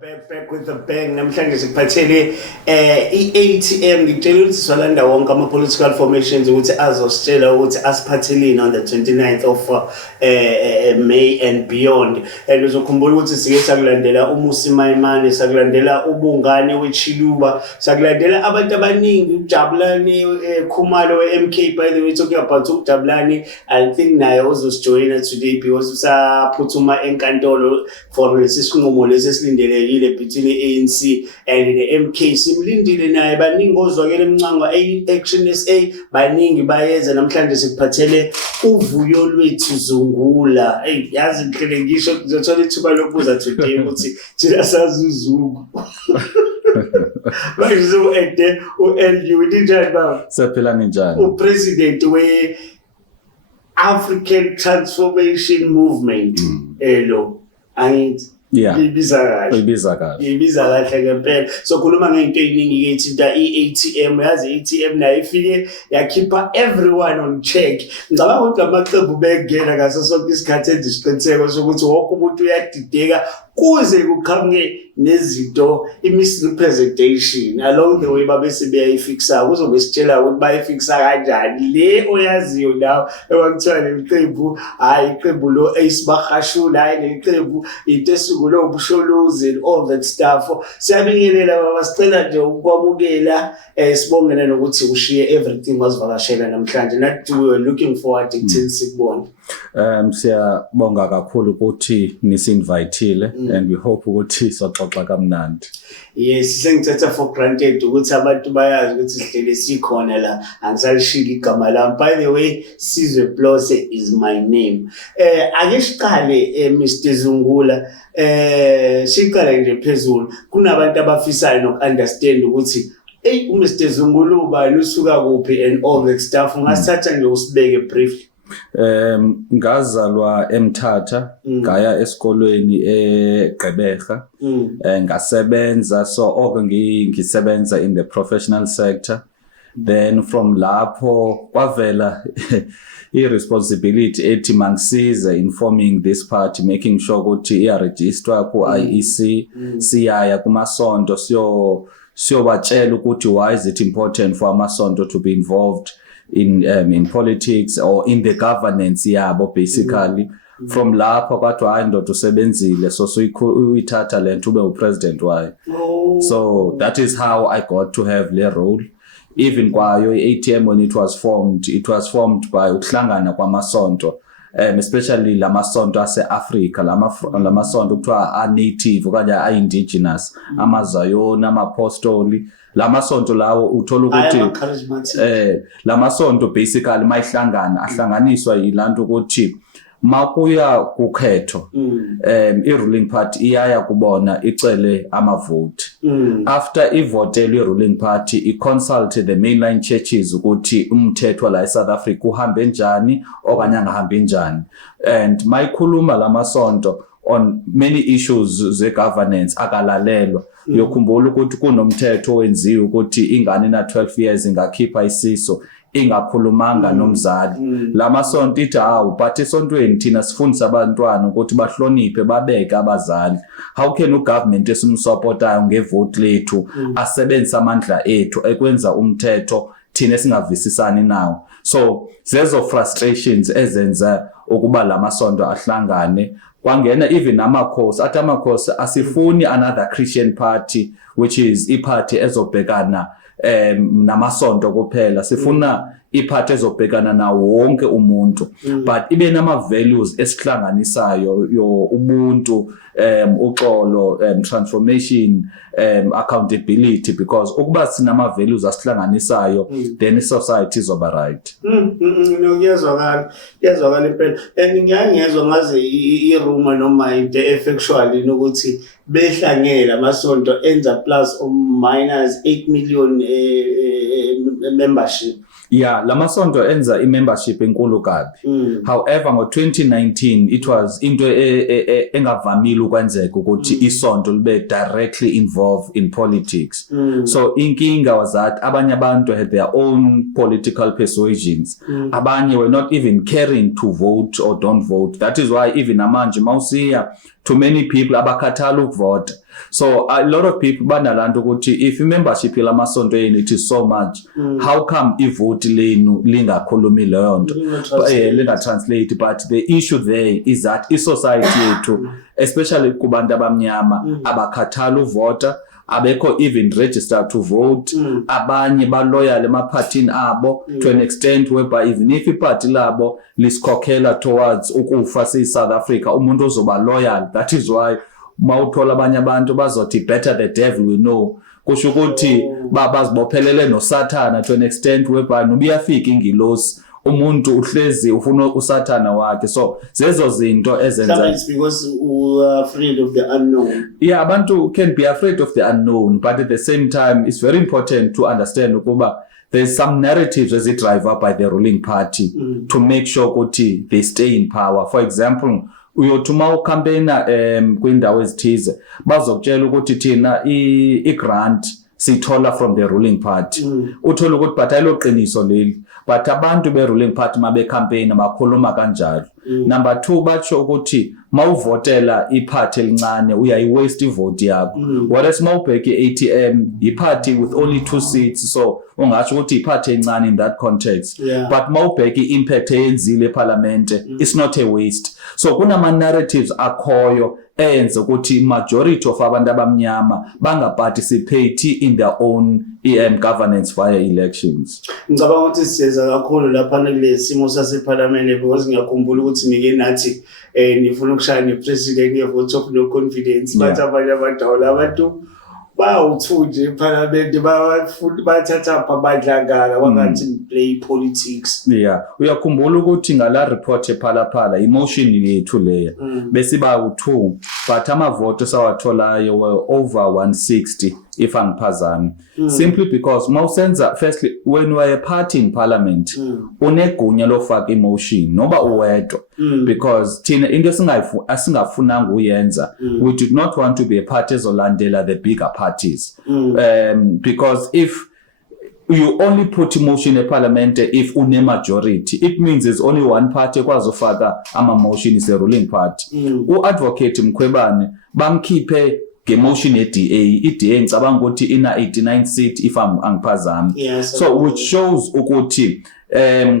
Back with the bang namhlanje sikuphathele i-ATM ngicela ukuthi Swalanda wonke ama-political formations ukuthi azositshela ukuthi asiphatheleni on the 29th of May and beyond. And uzokhumbula ukuthi sike sakulandela uMusi Maimane, sakulandela uBungane weChiluba, sakulandela abantu abaningi, uJabulani Khumalo we-MK. By the way, talking about uJabulani, I think naye uzosijoyina today because usaphuthuma enkantolo for lesinqumo lesesilindele between ANC and the MK. Simlindile naye baningi ozwakela emncango Action SA baningi bayeza namhlanje sikuphathele uvuyo lwethu Zungula. Hey, yazi ngicela ngisho ngizothola ithuba lokubuza today ukuthi thina sazi uZungu. Manje uEde uLU njani baba? Saphila njani? Upresident we African Transformation Movement elo angithi ibiza kahle ngempela. So khuluma ngento eziningi ke ithinta iATM, yazi iATM nayo ifike yakhipha everyone on check. Ngicabanga ukuthi amaqembu bengena ngaso sonke isikhathi ezisiqiniseko sokuthi wonke umuntu uyadideka kuze kuqhamuke nezinto misrepresentation along the way babese beyayifixa kuzobe sitshela ukuthi bayifixa kanjani le oyaziyo nawe ewakuthiwa leqembu hayi iqembu lo Ace hayi leqembu into esukulo ubusholozi and all that stuff. Siyabingelela baba, sicela nje ukwamukela sibongela nokuthi ushiye everything wasivakashela namhlanje. Nathi we were looking forward to sikubone. Siyabonga kakhulu ukuthi nisinvitile and we hope ukuthi soxoxa kamnandi. Yes, sengithatha for granted ukuthi abantu bayazi ukuthi sihlele sikhona la, angisalishila igama lami. By the way, Sizwe Plose is my name. Ake siqale Mr Zungula, siqale nje phezulu. Kunabantu abafisayo nokunderstand ukuthi uMr Zungula ubani usuka kuphi and all that stuff. Ungasithatha nje usibeke briefly. Ngazalwa eMthatha ngaya esikolweni eGqeberha ngasebenza so ngisebenza in the professional sector. Then from lapho kwavela irresponsibility ethi mangisize informing this party, making sure ukuthi iyaregister ku IEC, siyaya kumasonto siyobatshela ukuthi why is it important for amasonto to be involved in politics or in the governance yabo basically. From lapho kwathi hayi ndoda usebenzile so uyithatha lento ube upresident wayo. So that is how I got to have le role. Even kwayo iATM when it was formed by ukuhlangana kwamasonto, especially lamasonto ase-Africa, lamasonto kuthiwa a-native okanye a-indigenous, amazayona, amapostoli. Lamasonto lawo uthola ukuthi lamasonto basically mayihlangana ahlanganiswa yilanto ukuthi makuya kukhetho i-ruling party iyaya kubona icele amavote. After ivotelwe i-ruling party i-consult the mainline churches ukuthi umthetho la eSouth Africa uhambe njani okanye angahambi njani, and mayikhuluma lamasonto on many issues ze-governance akalalelwa. Yokhumbula ukuthi kunomthetho owenziwe ukuthi ingane na 12 years ingakhipha isiso ingakhulumanga nomzali. Lamasonto ithi but esontweni thina sifundisa abantwana ukuthi bahloniphe babeke abazali. How can ugovernment esimsupportayo ngevote lethu asebenzisa amandla ethu ekwenza umthetho thina singavisisani nawo? So zezo frustrations ezenza ukuba lamasonto ahlangane. Kwangena even amakhosi athi amakhosi asifuni another Christian party which is iparty ezobhekana namasonto kuphela, sifuna iparty ezobhekana na wonke umuntu but ibe nama values esihlanganisayo yo ubuntu, uxolo, transformation, accountability, because ukuba sinama values asihlanganisayo then society izoba right. Ngiyazwakala impela. Ngiyangezwe ngaze irumor noma into effectually nokuthi behlangene amasonto enza plus or minus 8 million membership. Yeah, lamasonto enza i-membership enkulu kabi. However, ngo-2019 it was into engavamile ukwenzeka ukuthi isonto libe directly involved in politics. So inkinga was that abanye abantu had their own political persuasions. Abanye were not even caring to vote or don't vote. That is why even amanje mawusiya to many people abakhathala ukuvota. So a lot of people banalanto ukuthi if membership lamasonto yenu it is so much, how come ivote lenu lingakhulumi leyo nto, linga-translate? But the issue there is that i-society yethu, especially kubantu abamnyama, abakhathala uvota, abekho even registered to vote, abanye ba loyal emaphathini abo to an extent whereby even if iparty labo lisikhokhela towards ukufa South Africa, umuntu ozoba loyal. That is why mawuthola abanye abantu bazothi better the devil we know, kusho ukuthi bazibophelele noSathana to an extent whereby nobuyafika ingilosi, umuntu uhlezi ufuna uSathana wakhe. So zezo zinto ezenza, it's because we are afraid of the unknown. Yeah, abantu can be afraid of the unknown, but at the same time it's very important to understand ukuba there's some narratives as it drive up by the ruling party to make sure ukuthi they stay in power. For example, uyothuma ucampaigna kwindawo ezithize bazokutshela ukuthi thina i-grant sithola from the ruling party, uthola ukuthi but ayiloqiniso leli, but abantu be-ruling party mabe-campaign bakhuluma kanjalo. Number 2, batsho ukuthi mawuvotela iphathi elincane uyayi-waste ivote yakho, whereas mawubheka i-ATM iphathi with only 2 seats, so ungasho ukuthi iphathi encane in that context. But mawubheka i-impact eyenzile eParliament, it's not a waste. So kunama-narratives akhoyo eyenza ukuthi majority of abantu abamnyama bangaparticipate in their own governance via elections. Ngicabanga ukuthi siyeza kakhulu lapha kule simo saseParliament, because ngiyakhumbula ukuthi nike nathi nifuna ukushaya nepresident ngevote of no confidence, but abanye abantu bawuthunje eParliament bathatha abadlangana bangathi play politics. Yeah, uyakhumbula ukuthi ngala report ephalaphala emotion yethu leya bese ba u2, but amavoto sawatholayo were over 160 if angiphazami, simply because mawusenza, firstly when you are a party in parliament unegunya lofaka emotion noba uwedwa, because thina into asingafunanga uyenza, we did not want to be a party ezolandela the bigger parties, because if you only put emotion in parliament if une majority, it means there's only one party kwazofaka ama-motion is the ruling party. U-advocate Mkhwebane bamkhiphe ngemotion ye-DA, i-DA ngicabanga ukuthi ina 89 seat if angiphazami. So which shows ukuthi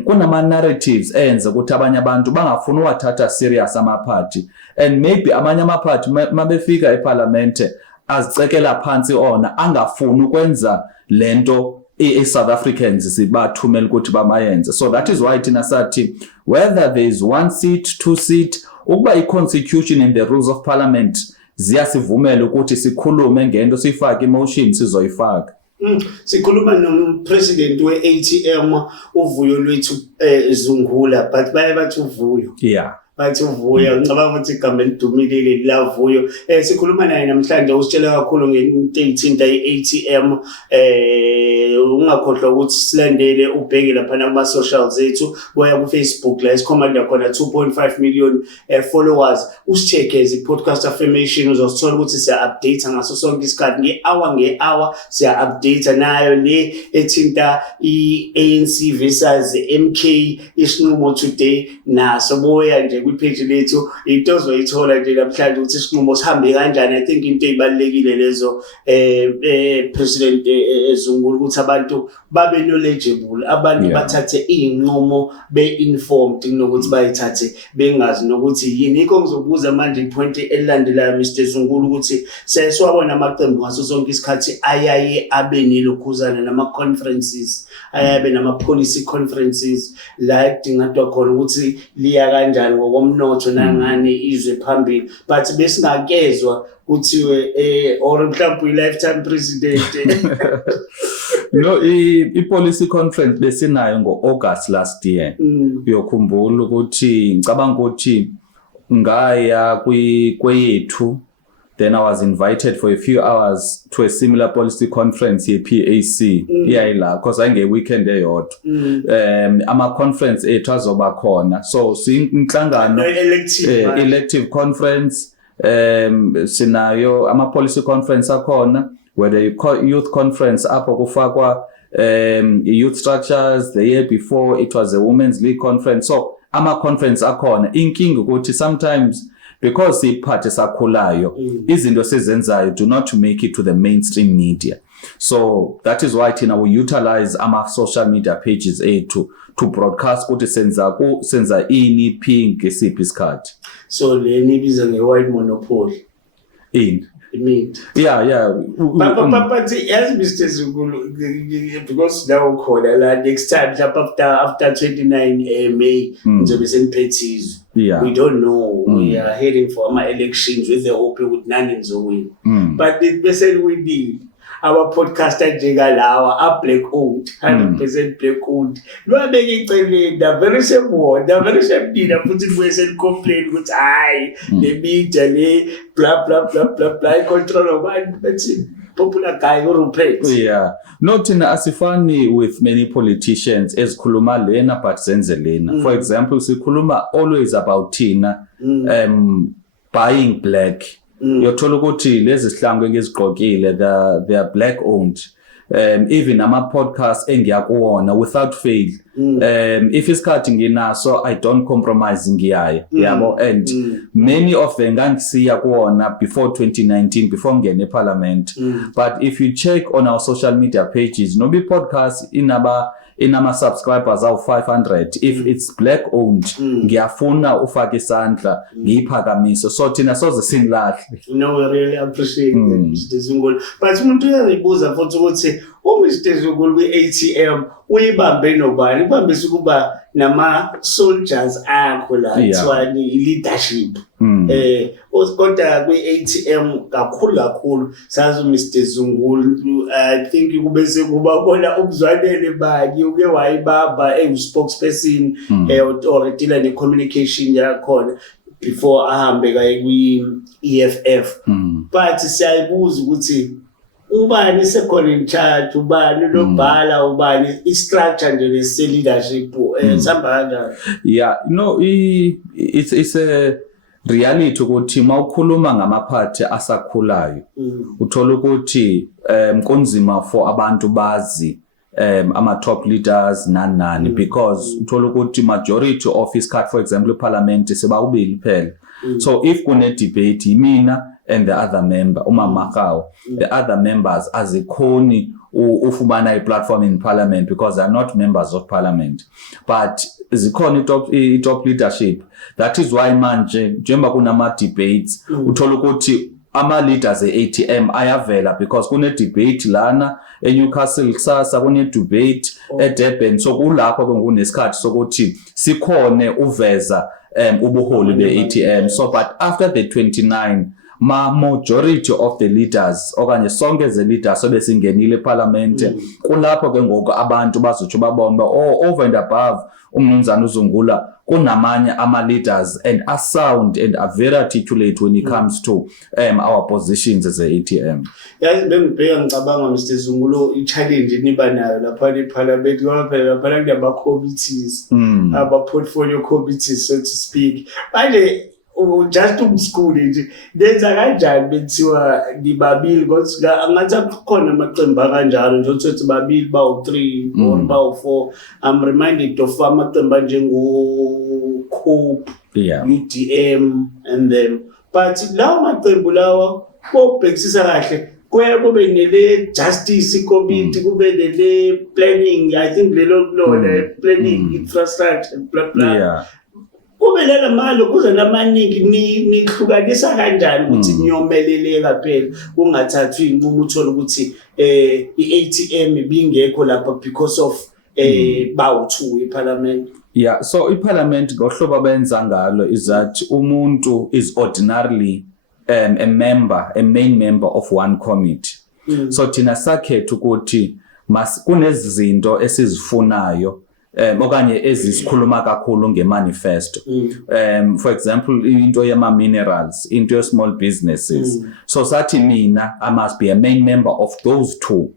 kunama-narratives enza ukuthi abanye abantu bangafuni uwathatha serious ama-party, and maybe amanye ama-party mabefika eParliament azicekela phansi ona, angafuni ukwenza lento South Africans sibathumela ukuthi bamayenze. So that is why thina sathi whether there is 1 seat, 2 seat, ukuba i-constitution and the rules of parliament ziyasivumela ukuthi sikhulume ngento, sifake emotion sizoyifaka. Sikhuluma nompresident we-ATM uVuyo Lwethu Zungula, but baye bathi uVuyo. Yeah. Bathi uVuyo, ngicabanga ukuthi igama elidumile la Vuyo. Sikhuluma naye namhlanje, usitshela kakhulu ngento eyithinta i-ATM. Ungakhohlwa ukuthi silandele ubheke lapha kuma socials ethu, boya ku Facebook la isikhomanda khona 2.5 million followers. Usicheke iPodcast Affirmation, uzosithola ukuthi siya update ngaso sonke isikhathi, nge-hour siya update nayo le ethinta i-ANC versus MK isinqumo today, naso boya nje kwi-page lethu into ozoyithola nje namhlanje ukuthi isinqumo sihambe kanjani. I think into ezibalekile lezo president Zungula ukuthi abantu babe knowledgeable, abantu bathathe inqumo be-informed kunokuthi bayithathe bengazi nokuthi yini. Yikho ngizobuza manje ipoint elandelayo Mr Zungula ukuthi sesiwabona amaqembu ngaso sonke isikhathi ayaye abe nelokhuzana nama-conferences, ayabe nama-policy conferences la kudingadwa khona ukuthi liya kanjani ngokomnotho nangani izwe phambili, but besingakezwa kuthiwe or mhlawumbe i-lifetime president. No, i-policy conference besinayo ngo-August last year. Uyokhumbula ukuthi ngicabanga ukuthi ngaya kweyethu, then I was invited for a few hours to a similar policy conference ye-PAC iyayila, because ayinge-weekend eyodwa. Ama-conference ethu azoba khona, so sinhlangano elective conference, sinayo ama-policy conference akhona, whether youth conference apho kufakwa youth structures. The year before it was a women's league conference. So ama-conference akhona, inkinga ukuthi sometimes because siyiphathe sakhulayo izinto sezenzayo do not make it to the mainstream media. So that is why thina we utilize ama social media pages ethu to broadcast ukuthi senza ini phi ngesiphi isikhathi. So leni ibiza nge-white monopoly in meat. Yeah. But as Mr. Zungulu, because now khona la next time after 29 May ngizobe seniphethizo. Yeah. We don't know. We are heading for our elections with the hope with none in the win. But the person we need our podcaster njengalawa are black owned, 100% black owned. Lwabeke iceleni very simple, very simple futhi kubuye selicomplain ukuthi hayi le media le blah blah blah blah blah control abantu bethi popular guy uRupert. Yeah. Not in asifani with many politicians ezikhuluma lena but zenze lena. For example, sikhuluma always about thina buying black. Yothola ukuthi lezi sihlangu engizigqokile they are black owned. Even ama podcasts engiyakuwona without fail. If isikhathi nginaso I don't compromise ngiyaya. Yabo, and many of them ngangisiya kuwona before 2019 before ngene eParliament. But if you check on our social media pages, Nobi podcast inama subscribers awu 500. If it's black owned, ngiyafuna ufake isandla ngiyiphakamise. So thina soze sinlahle. No, we really appreciate that, Mr. Zungulu. But umuntu uyazibuza futhi ukuthi Mr. Zungulu kwi-ATM uyibambe nobani? Ibambise ukuba nama soldiers akho la ithwani leadership. Kodwa kwi-ATM kakhulu sazi Mr. Zungulu I think kube sekuba khona ukuzwanele baki uke wayibamba spokesperson or dealer ne communication yakhona before ahambe kaye kwi-EFF. But siyayibuza ukuthi ubani sekhona in charge, ubani lobhala, ubani i-structure nje lesi leadership sihamba kanjani? Yeah, no, it's a reality ukuthi mawukhuluma ngamaphathi asakhulayo uthola ukuthi kunzima for abantu bazi ama top leaders nani because uthola ukuthi majority of isikhathi for example eParliament sebawubili phela. So if kune debate imina and the other member umama kawo, the other members azikhoni ufumana i-platform in Parliament because they are not members of Parliament, but zikhona top leadership. That is why manje njengoba kunama debates uthola ukuthi ama leaders e-ATM ayavela because kune debate lana eNewcastle kusasa, kune debate eDurban. So kulapho kungesikhathi sokuthi sikhone uveza ubuholi be-ATM. So but after the 29 majority of the leaders okanye sonke ze leaders obesingenile eParliament kulapho ke ngoku abantu bazotsho babona over and above umnumzana uZungula kunamanye ama leaders and are sound and are very articulate when it comes to our positions as a ATM. Yazi bengibheka ngicabanga Mr. Zungulu i-challenge niba nayo lapha eParliament ngoba phela lapha kunama committees aba portfolio committees so to speak. Manje just umschool nje lenza kanjani bethiwa ngibabili kodwa angathi khona amaqembu kanjalo nje ukuthi babili bawu3 or bawu4. I'm reminded of amaqembu njengo COPE, UDM and them, but lawo maqembu lawa bobhekisisa kahle kube nele justice committee kube nele planning, I think lelo planning infrastructure blah blah. Kube lela mali kuze namaningi nihlukanisa kanjani ukuthi niyomeleleka phela kungathathwa inqumo uthola ukuthi i-ATM bingekho lapha because of bawu2 eParliament? Yeah, so iParliament ngohlobo benza ngalo is that umuntu is ordinarily a main member of one committee. So thina sakhetha ukuthi kunezinto esizifunayo okanye ezisikhuluma kakhulu ngemanifesto. For example into yama minerals, into small businesses. So sathi mina I must be a main member of those two.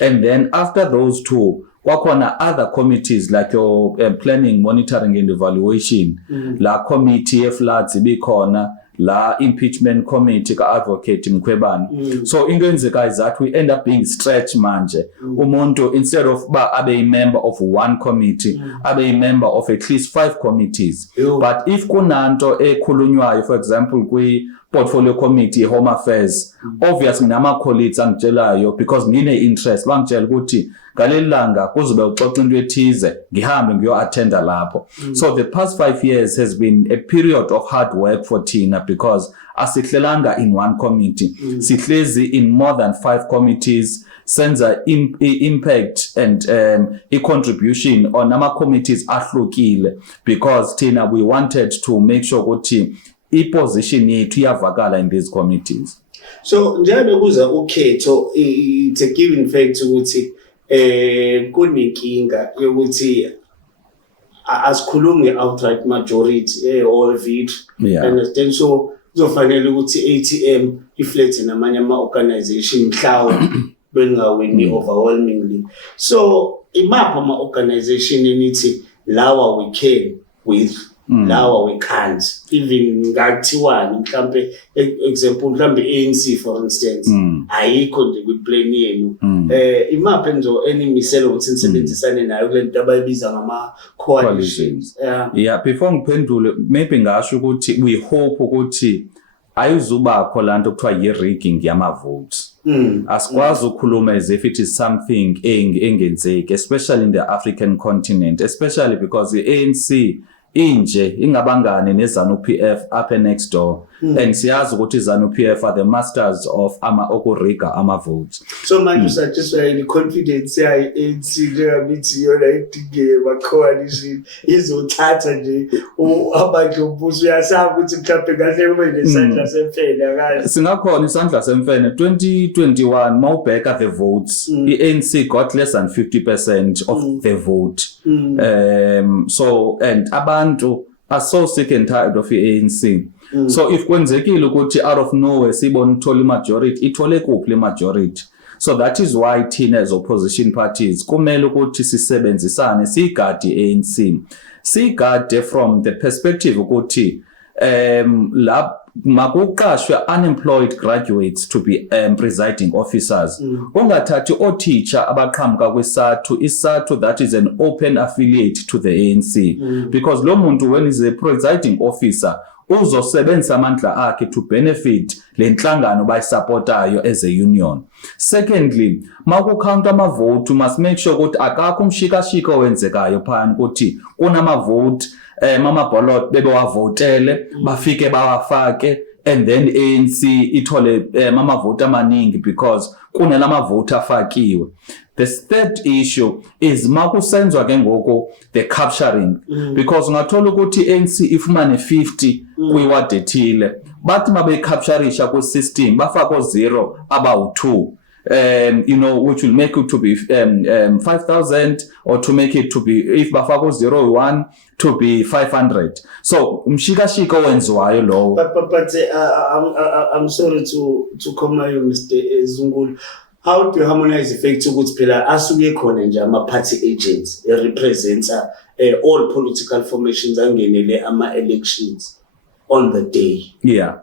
And then after those two kwakhona other committees like your planning, monitoring and evaluation, la committee floods ibikhona, la impeachment committee ka advocate Mkhwebane. So into enzeka is that we end up being stretched manje. Umuntu instead of ba abe a member of one committee, abe a member of at least 5 committees. But if kunanto ekhulunywayo for example kwi portfolio committee home affairs, obviously nama colleagues angitshelayo because ngine interest bangitshela ukuthi ngalelanga kuzobe uxoxa into ethize ngihambe ngiyo attenda lapho. So the past 5 years has been a period of hard work for Tina because asihlelanga in one committee, sihlezi in more than 5 committees, senza impact and a contribution on ama committees ahlukile because Tina we wanted to make sure ukuthi i-position yethu iyavakala in these committees. So njengoba kuza ukhetho it's a given fact ukuthi kunenkinga yokuthi asikhulumi outright majority all of it. Understand? So kuzofanele ukuthi ATM iflete namanye ama organization mhlawumbe bengawini overwhelmingly. So imapha ama organization enithi lawa we can with lawa we can't, even ngathiwani mhlambe example mhlambe ANC for instance ayikho nje ku plan yenu imapha nje enimiselo ukuthi nisebenzisane nayo kulento abayibiza ngama coalitions. Yeah, before ngiphendule maybe ngasho ukuthi we hope ukuthi ayizubakho lanto kuthiwa yi-rigging yama-votes. Asikwazi ukukhuluma as if it is something engenzeki, especially in the African continent, especially because the ANC inje ingabangane neZANU-PF up next door, and siyazi ukuthi ZANU-PF are the masters of ukuriga ama-votes. So manje usatshiswa yini confidence yayo ANC njengabithi yona idinge ma-coalition izothatha nje abantu ombuso uyasazi ukuthi mhlawumbe kahle kube nesandla semfene akazi. Singakhona isandla semfene 2021 mawubheka the votes i-ANC got less than 50% of the vote. So and abantu are so sick and tired of ANC. So if kwenzekile ukuthi out of nowhere sibone uthola majority, ithole kuphi le majority? So that is why thina as opposition parties kumele ukuthi sisebenzisane sigade ANC. Sigade from the perspective ukuthi la makuqashwe unemployed graduates to be presiding officers. Ungathathi otteacher abaqhamuka kweSATU that is an open affiliate to the ANC, because lo muntu when is a presiding officer uzosebenzisa amandla akhe to benefit lenhlangano bayisupportayo as a union. Secondly, makukhawunta ama-vote must make sure ukuthi akakho umshikashika owenzekayo phana ukuthi kunama-vote mama-ballot bebewavotele bafike bawafake and then ANC ithole mama-vote amaningi because kunelama-vote afakiwe. The third issue is makusenzwa ke ngoko the capturing, because ungathola ukuthi ANC ifumane 50 kwiward ethile bathi mabe-capturisha ku-system bafako 0 abawu-2, you know, which will make it to be 5,000 or to make it to be, if bafako 0.1 to be 500. So umshikashika wenziwayo lo. But I'm sorry to comment you Mr. Zungulu. How do you harmonize effects ukuthi phela asuke khona nje ama-party agents representa all political formations angenele ama-elections on the day? Yeah.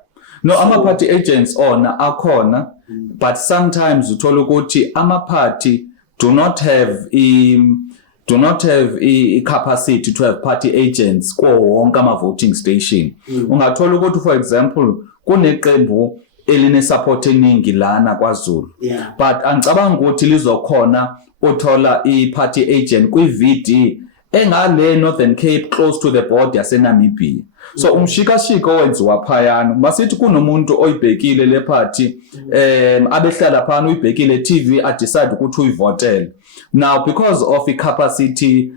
No, so, ama-party agents ona akhona, but sometimes uthola ukuthi ama-party do not have a capacity to have party agents kuwo wonke ama-voting station. Ungathola ukuthi for example kuneqembu eline support eningi lana kwaZulu, but angicabanga ukuthi lizokhona uthola i-party agent kwi-VD engale Northern Cape close to the border yaseNamibia. So umshikashika owenziwa phayana masithi kunomuntu oyibhekile le party abehlala phana uyibhekile TV decide ukuthi uyivotele. Now because of the capacity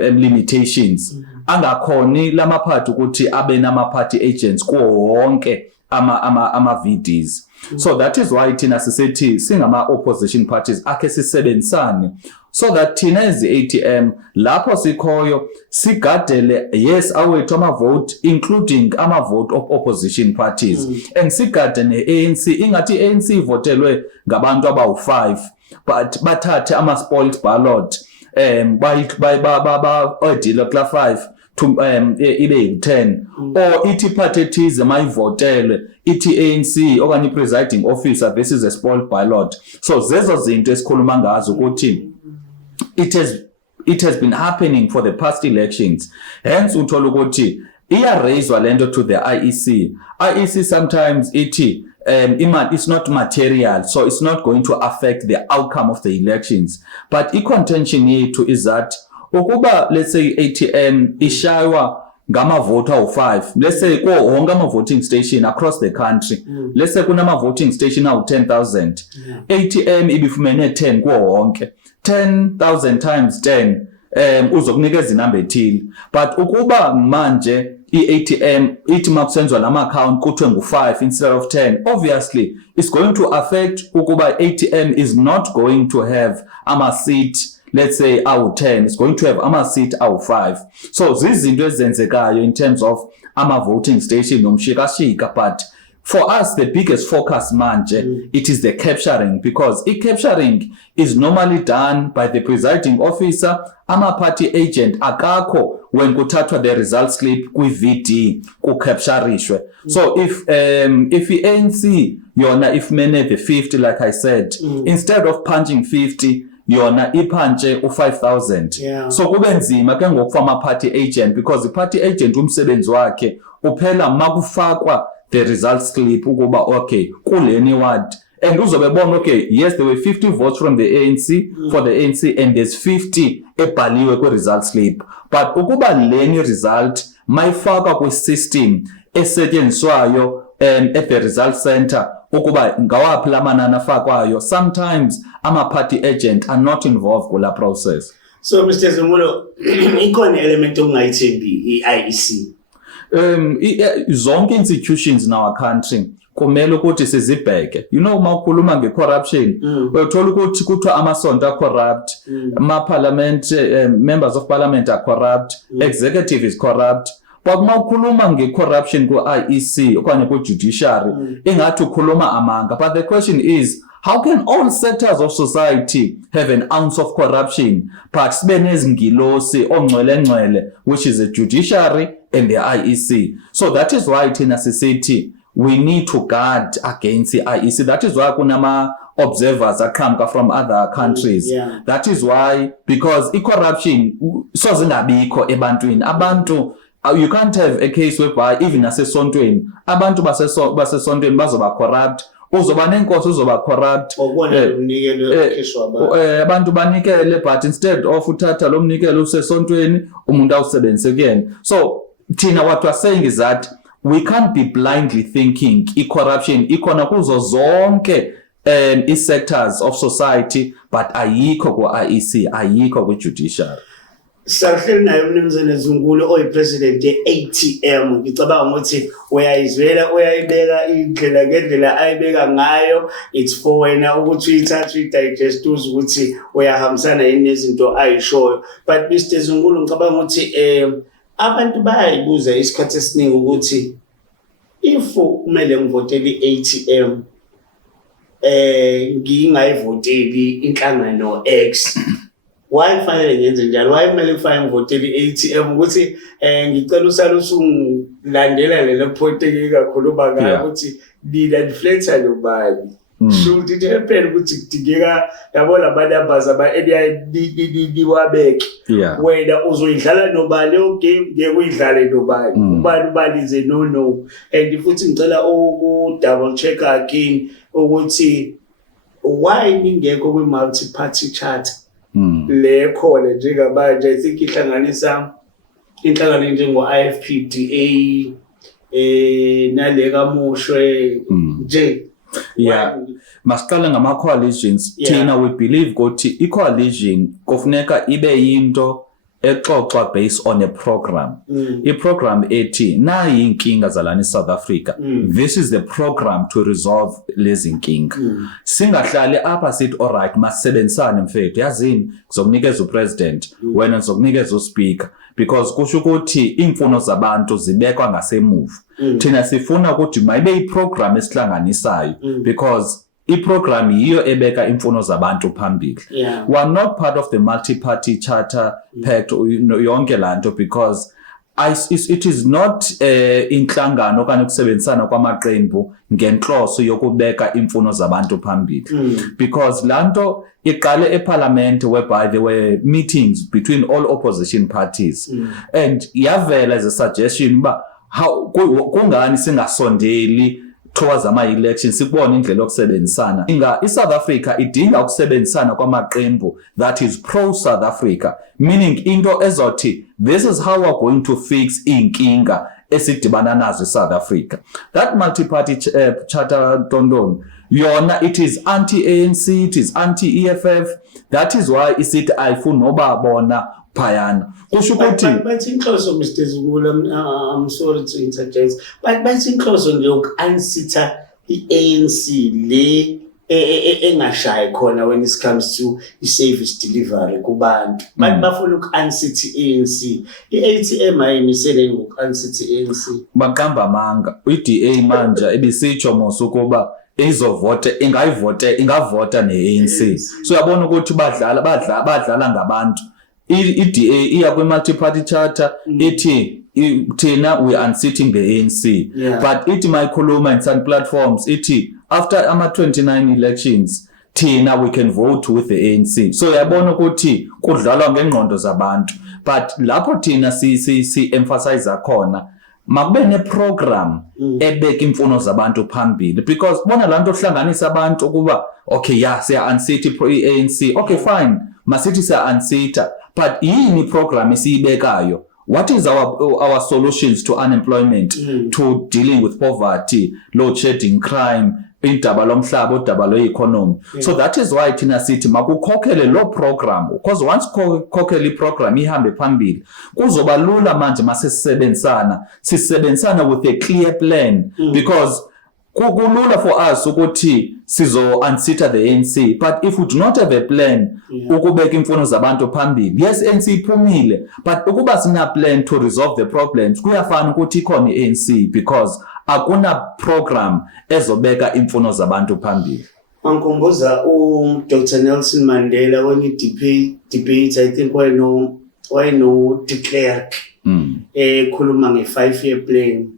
limitations angakhoni lama party ukuthi abe nama party agents kuwo wonke ama VDs. So that is why thina sisethi singama opposition parties akhe sisebenzisane so that thina as ATM lapho sikhoyo sigadele yes awethu ama vote including ama vote of opposition parties and sigade ne-ANC ingathi ANC ivotelwe ngabantu abawu5 but bathathe ama spoiled ballot ba odile kla 5 to ibe 10 or ithi party ethize mayivotele ithi ANC okanye presiding officer this is a spoiled ballot. So zezo zinto esikhuluma ngazo ukuthi it has been happening for the past elections. Hence uthola ukuthi iyaraiswa lento to the IEC sometimes ithi it's not material, so it's not going to affect the outcome of the elections. But i-contention yethu is that ukuba let's say ATM ishaywa ngama voter u5, let's say ko wonke ama voting station across the country, let's say kunama voting station awu 10,000, ATM ibifumene 10 ko wonke, 10,000 times 10 uzokunikeza inamba ethile. But ukuba manje i-ATM ithi makusenzwa lama account kuthiwe ngu5 instead of 10, obviously it's going to affect ukuba ATM is not going to have ama seat, let's say awu 10, it's going to have ama seat awu 5. So zizinto ezenzekayo in terms of ama voting station nomshikashika. But for us, the biggest focus manje, it is the capturing, because capturing is normally done by the presiding officer, ama party agent akakho when kuthathwa the result slip kwi-VD ku-capturishwe. So if ANC yona ifumene the 50 like I said, instead of punching 50 yona iphanje u5,000. So kube nzima ke ngoku ama party agent, because the party agent umsebenzi wakhe uphela makufakwa the result slip ukuba okay kuleni ward, and uzobe bona okay yes there were 50 votes from the ANC for the ANC and there's 50 ebhaliwe ku result slip. But ukuba leni result mayifaka ku system esetshenziswayo at the result center ukuba ngawaphi lamanani afakwayo, sometimes ama party agent are not involved kula process. So Mr. Zumulo, ikhona element ongayithembi iIEC? Zonke institutions in our country kumele ukuthi sizibheke. You know mawukhuluma ngecorruption, uyothola ukuthi kuthiwa amasonto are corrupt, parliament members of parliament are corrupt, executive is corrupt. But mawukhuluma ngecorruption ku-IEC okanye ku-judiciary ingathi ukhuluma amanga. But the question is, how can all sectors of society have an ounce of corruption but sibe nezingilosi ongcwele which is the judiciary and the IEC? So that is why thina sisithi we need to guard against the IEC. That is why kunama observers that come from other countries. That is why, because corruption so zingabikho ebantwini. Abantu you can't have a case whereby even asesontweni abantu basesontweni bazoba corrupt, uzoba nenkosi uzoba corrupt, abantu banikele, but instead of uthatha lo mnikelo usesontweni umuntu awusebenzise kuyena. So thina what we are saying is that we can't be blindly thinking corruption ikhona kuzo zonke sectors of society, but ayikho ku-IEC, ayikho ku-judiciary. Sahleli naye umnumzane Zungulo oyipresident ye-ATM, ngicabanga ukuthi uyayizwela uyayibeka indlela ngendlela ayibeka ngayo, it's for wena ukuthi uyithathe uyidigest ukuthi uyahambisana yini nezinto ayishoyo. But Mr. Zungulo ngicabanga ukuthi abantu bayayibuza isikhathi esiningi ukuthi if kumele ngivotele i-ATM ngingayivoteli inhlangano X, why fanele ngenze njalo? Why kumele ngifake ngivotele i-ATM ukuthi ngicela usale usungilandela lelo point engikakhuluma ngayo ukuthi nina deflector nobani? Should it happen ukuthi kudingeka yabo lamanambers niwabeke, wena uzoyidlala nobani game ngeke uyidlale nobani, ubani ubalize no. And futhi ngicela double check again ukuthi why ningekho kwi-multi party charter le khona njengamanje. I think ihlanganisa inhlangano njengo-IFPDA nale kaMushwe nje. Masiqale ngama coalitions. Thina we believe ukuthi i-coalition kufuneka ibe yinto exoxwa based on a program. I-program ethi nayi inkinga zalana eSouth Africa, this is the program to resolve lezi inkinga. Singahlali apha sithi alright masebenzisane mfethu, yazini kuzokunikeza upresident, wena uzokunikeza uspeaker, because kusho ukuthi imfuno zabantu zibekwa ngasemuva. Thina sifuna ukuthi mayibe iprogram esihlanganisayo, because iprogram yiyo ebeka imfuno zabantu phambili. We are not part of the multi-party charter pact yonke lanto, because it is not inhlangano okanye ukusebenzisana kwamaqembu ngenhloso yokubeka imfuno zabantu phambili, because lanto iqale eParliament whereby there were meetings between all opposition parties, and yavela as a suggestion ba how kungani singasondeli towards ama-elections sikubona indlela yokusebenzisana. I-South Africa idinga ukusebenzisana kwamaqembu that is pro-South Africa, meaning into ezothi this is how we're going to fix inkinga esidibana nazo eSouth Africa. That multi-party charter Tondoni yona it is anti-ANC, it is anti-EFF. That is why isithi ayifuni noba bona phayana. Kusho ukuthi but inhloso Mr. Zukula, I'm sorry to interject, but inhloso nje ukansitha iANC le engashayi khona when it comes to i-service delivery kubantu, but bafuna ukansitha iANC. I-ATM ayimisele ngokukansitha iANC baqamba amanga. I-DA manje ebisitsho mosu kuba ingavota ne-ANC. So yabona ukuthi badlala ngabantu. I-DA iya kwi-multi-party charter ithi thina we are unseating the ANC, but ithi mayikhuluma in some platforms ithi after ama-29 elections thina we can vote with the ANC. So yabona ukuthi kudlalwa ngengqondo zabantu, but lapho thina si-emphasize khona makube ne-program ebeka imfuno zabantu phambili, because bona lanto hlanganisa abantu ukuba okay siya-unseat i-ANC, okay fine masithi siya-unseata, but yini program esiyibekayo? What is our solutions to unemployment, to dealing with poverty, load shedding, crime, indaba lomhlaba, udaba lwe-economy? So that is why thina sithi makukhokhele lo program, because once khokhele i-program ihambe phambili kuzoba lula manje masisebenzisana with a clear plan, because kulula for us ukuthi sizo-unseata the ANC, but if we do not have a plan ukubeka imfuno zabantu phambili, yes ANC iphumile, but ukuba sina plan to resolve the problems kuyafana ukuthi ikhona i-ANC, because akuna program ezobeka imfuno zabantu phambili. Angikhumbuza Dr. Nelson Mandela when he debate, I think why no de Klerk khuluma nge-5-year plan,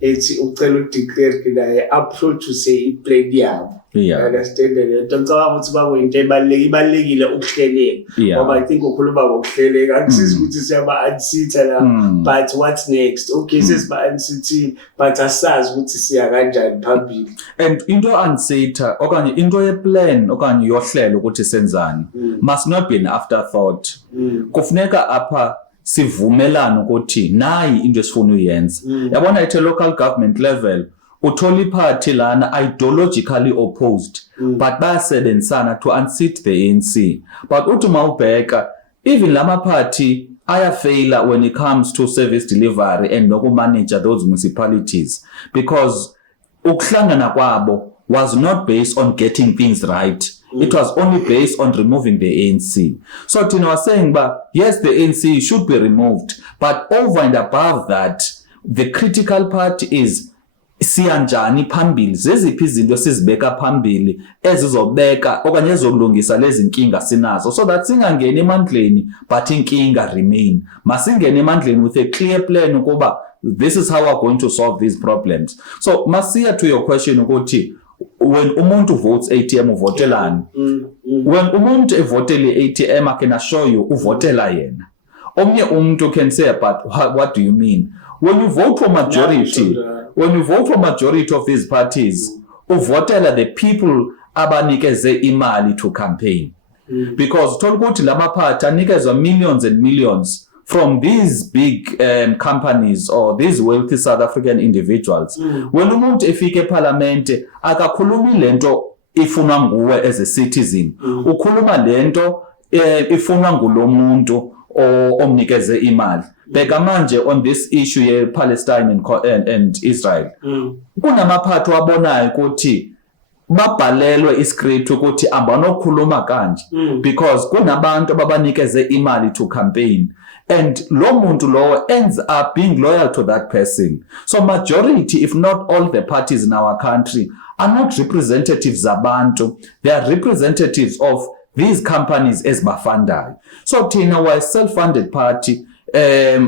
ethi ucela udeclare naye approach use i-plan yabo. Understand that? Ngicabanga ukuthi bakuyinto ibalekile ukuhlelela, ngoba I think ukhuluma ngokuhleleka akusizi ukuthi siyaba-unseata la, but what's next? Okay, sesiba-unseatile but asazi ukuthi siya kanjani phambili. And into unseata okanye into ye-plan okanye yohlelo ukuthi senzani must not be an afterthought. Kufuneka apha sivumelana ukuthi nayi into esifuna uyenza. Yabona at a local government level uthola iphathi lana ideologically opposed, but bayasebenzisana to unseat the ANC. But uthi mawubheka even lama party ayafaila when it comes to service delivery and nokumanage those municipalities, because ukuhlangana kwabo was not based on getting things right. It was only based on removing the ANC. So Tino was saying, but yes, the ANC should be removed, but over and above that, the critical part is siyanjani phambili, zeziphi izinto sizibeka phambili ezizobeka okanye ezolungisa lezi nkinga sinazo, so that singangeni emandleni but inkinga remain. Masingene emandleni with a clear plan ukuba this is how we're going to solve these problems. So masiya to your question ukuthi when umuntu votes ATM uvotelani? When umuntu evotela ATM I can assure you uvotela yena. Omnye umuntu can say, but what do you mean? When you vote for majority, of these parties, uvotela the people abanikeze imali to campaign. Because tolukuthi lama party anikezwa millions and millions from these big companies or these wealthy South African individuals. When umuntu efike eParliament akakhulumi lento ifunwa nguwe as a citizen, ukhuluma lento ifunwa ngulomuntu omnikeze imali. Beka manje on this issue ye Palestine and Israel. Kunamaphathi wabonayo ukuthi babhalelwe iscript ukuthi abanokhuluma kanje, because kunabantu ababanikeze imali to campaign, and lo muntu lo ends up being loyal to that person. So majority, if not all the parties in our country are not representatives zabantu, they are representatives of these companies ezibafundayo. So thina we are self-funded party,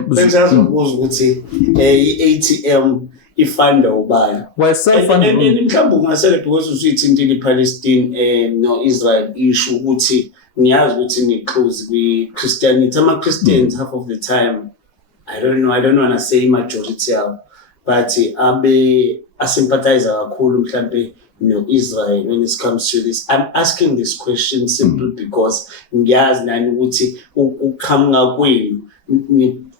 bengisazi ukuthi i-ATM ifunda ubani mhlawumbe ungasele because usuyithintile iPalestine no Israel issue ukuthi niyazi ukuthi ni close kwi-Christianity ama-Christians half of the time I don't want to say majority yabo but asympathize kakhulu mhlawumbe no-Israel when it comes to this. I'm asking this question simply because ngiyazi nani ukuthi ukuqhamuka kwenu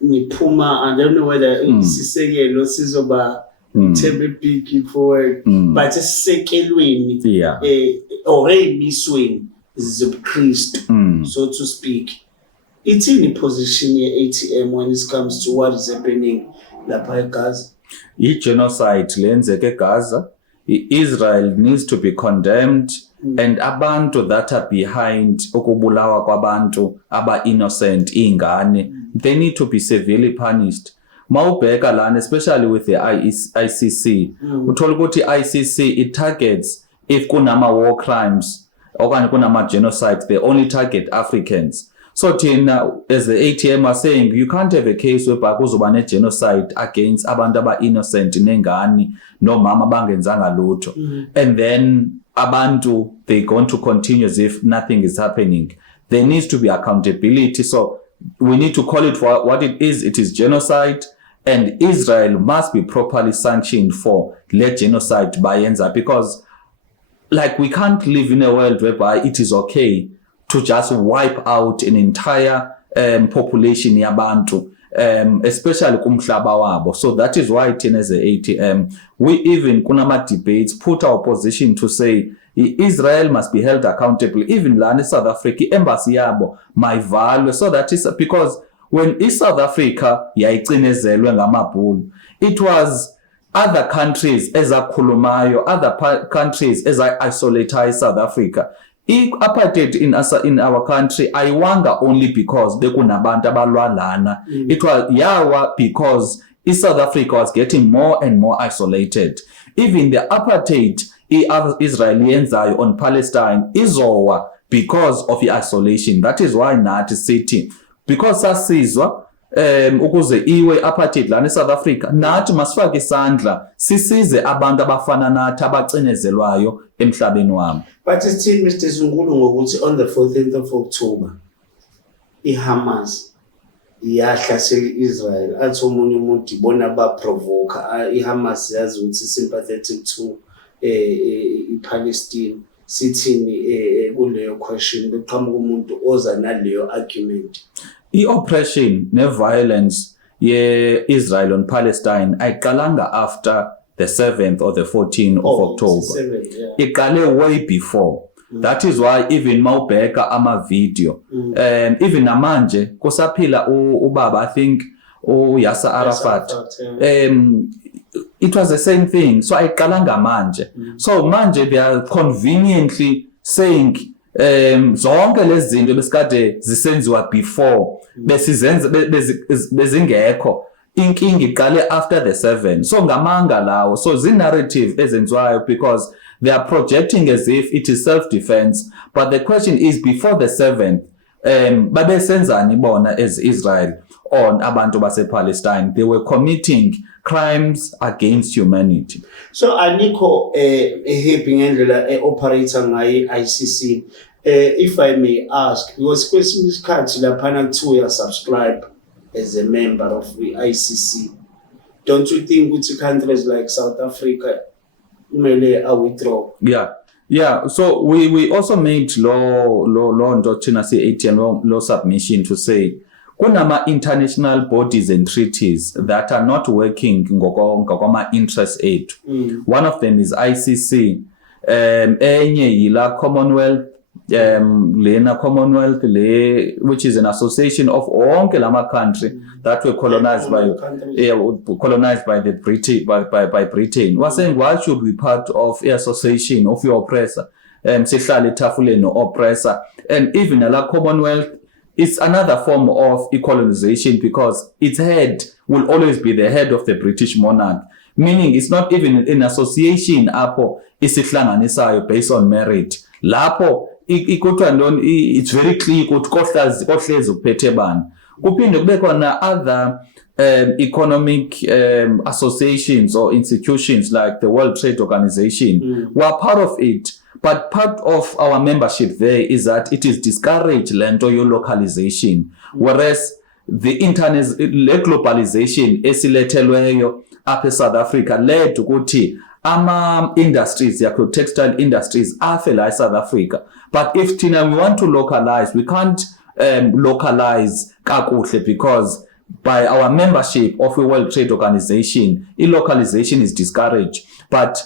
niphuma I don't know whether isisekelo sizoba table big forward but isisekelweni or emisweni zobuKristu so to speak. Ithini position ye-ATM when it comes to what is happening lapha eGaza? I-genocide lenzeke eGaza. Israel needs to be condemned and abantu that are behind ukubulawa kwabantu aba-innocent ingane they need to be severely punished. Mawubheka lana especially with the ICC uthola ukuthi ICC it targets if kunama war crimes okanye kunama genocide they only target Africans. So thina as the ATM are saying you can't have a case where kuzoba ne genocide against abantu aba innocent nengane no mama bangenzanga lutho and then abantu they going to continue as if nothing is happening. There needs to be accountability, so we need to call it for what it is genocide and Israel must be properly sanctioned for let genocide bayenza because like we can't live in a world whereby it is okay to just wipe out an entire population yabantu especially kumhlaba wabo. So that is why as the ATM we even kunama debates put our position to say Israel must be held accountable. Even lana South Africa embassy yabo mayivalwe so that is because when South Africa yayincinezelwe ngamabhulu it was other countries ezakhulumayo other countries ezi-isolate South Africa. Apartheid in our country ayiwanga only because bekunabantu abalwa lana it was yawa because South Africa was getting more and more isolated. Even the apartheid Israel yenzayo on Palestine izowa because of the isolation. That is why nathi sithi because sasizwa ukuze iwe apartheid lana eSouth Africa nathi masifake isandla sisize abantu abafana nathi abacinezelwayo emhlabeni wami. But still Mr. Zungulu ngokuthi on the 14th of October iHamas yahlasela Israel athi omunye umuntu ibona baprovoke iHamas yazi ukuthi sympathetic to iPalestine sithini kuleyo question beqhamuka umuntu oza naleyo argument. I-oppression ne-violence ye-Israel on Palestine ayiqalanga after the 7th or the 14th of October. Iqale way before. That is why even mawubheka ama-video even namanje kusaphila ubaba I think Yasser Arafat it was the same thing. So ayiqalanga manje. So manje they are conveniently saying zonke lezi zinto besikade zisenziwa before besizenza bezingekho inkinga iqale after the 7th. So ngamanga lawo so zi-narrative ezenziwayo because they are projecting as if it is self-defense, but the question is before the 7th babesenzani bona as Israel on abantu base-Palestine. They were committing crimes against humanity. So anikho happy ngendlela operator ngayi ICC. If I may ask, because kwesinye isikhathi laphana kuthiwa subscribe as a member of the ICC, don't you think ukuthi countries like South Africa kumele withdraw? Yeah. So we also made law nto thina si-ATM law submission to say kunama international bodies and treaties that are not working ngokoma interest ethu. One of them is ICC. Enye yila Commonwealth lena Commonwealth which is an association of onke lama country that were colonized by the British by Britain. Was saying why should we part of the association of your oppressor sihlale etafuleni oppressor and even la Commonwealth it's another form of colonization because its head will always be the head of the British monarch, meaning it's not even an association apho isihlanganisayo based on merit. Lapho it's very clear ukuthi kohlezi uphethe bani. kuphinde kube khona other economic associations or institutions like the World Trade Organization. We are part of it, but part of our membership there is that it is discouraged lento yo localization, whereas the globalization esilethelweyo apha South Africa led ukuthi ama industries yakho textile industries afe la South Africa. But if thina we want to localize, we can't localize kakuhle because by our membership of the World Trade Organization, localization is discouraged. But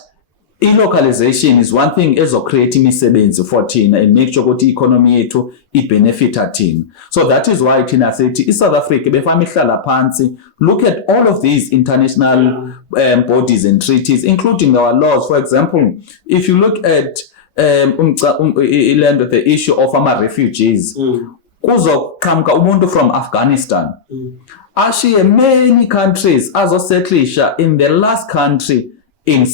localization is one thing ezocreate imisebenzi for thina and make sure ukuthi economy yethu ibenefita thina. So that is why thina sithi South Africa befana ihlala phansi, look at all of these international bodies and treaties, including our laws. For example, if you look at the issue of refugees, kuzoqhamuka umuntu from Afghanistan, ashiye many countries azosettlisha in the last country in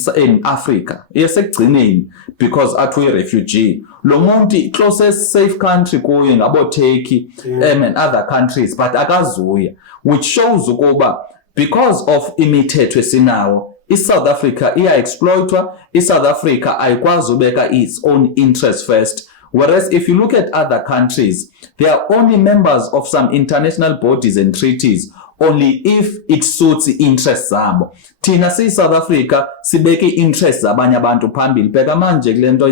Africa yesekugcineni because athu refugee. Lo muntu closest safe country kuye ngabo Turkey and other countries, but akazuya, which shows ukuba because of imithetho esinawo South Africa exploitwa, South Africa ayikwazi ubeka its own interest first. Whereas if you look at other countries, they are only members of some international bodies and treaties only if it suits the interests zabo. Thina South Africa sibeke interests zabanye abantu phambili. Bheka manje kulento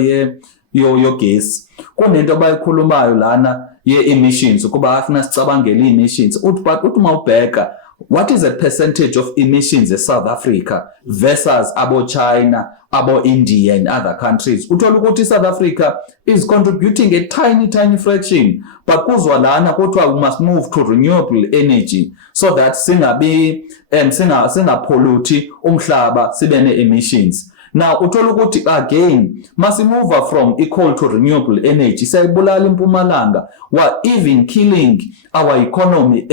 yo gas. Kunento bayikhulumayo lana ye emissions ukuba afuna sicabangele emissions. Uthi mawubheka, what is the percentage of emissions in South Africa versus abo China, abo India and other countries? Uthola ukuthi South Africa is contributing a tiny fraction, but kuzwa lana kuthiwa we must move to renewable energy so that singabi singapollute umhlaba sibe ne emissions. Now uthola ukuthi again must move from coal to renewable energy, sayibulala impumalanga, while even killing our economy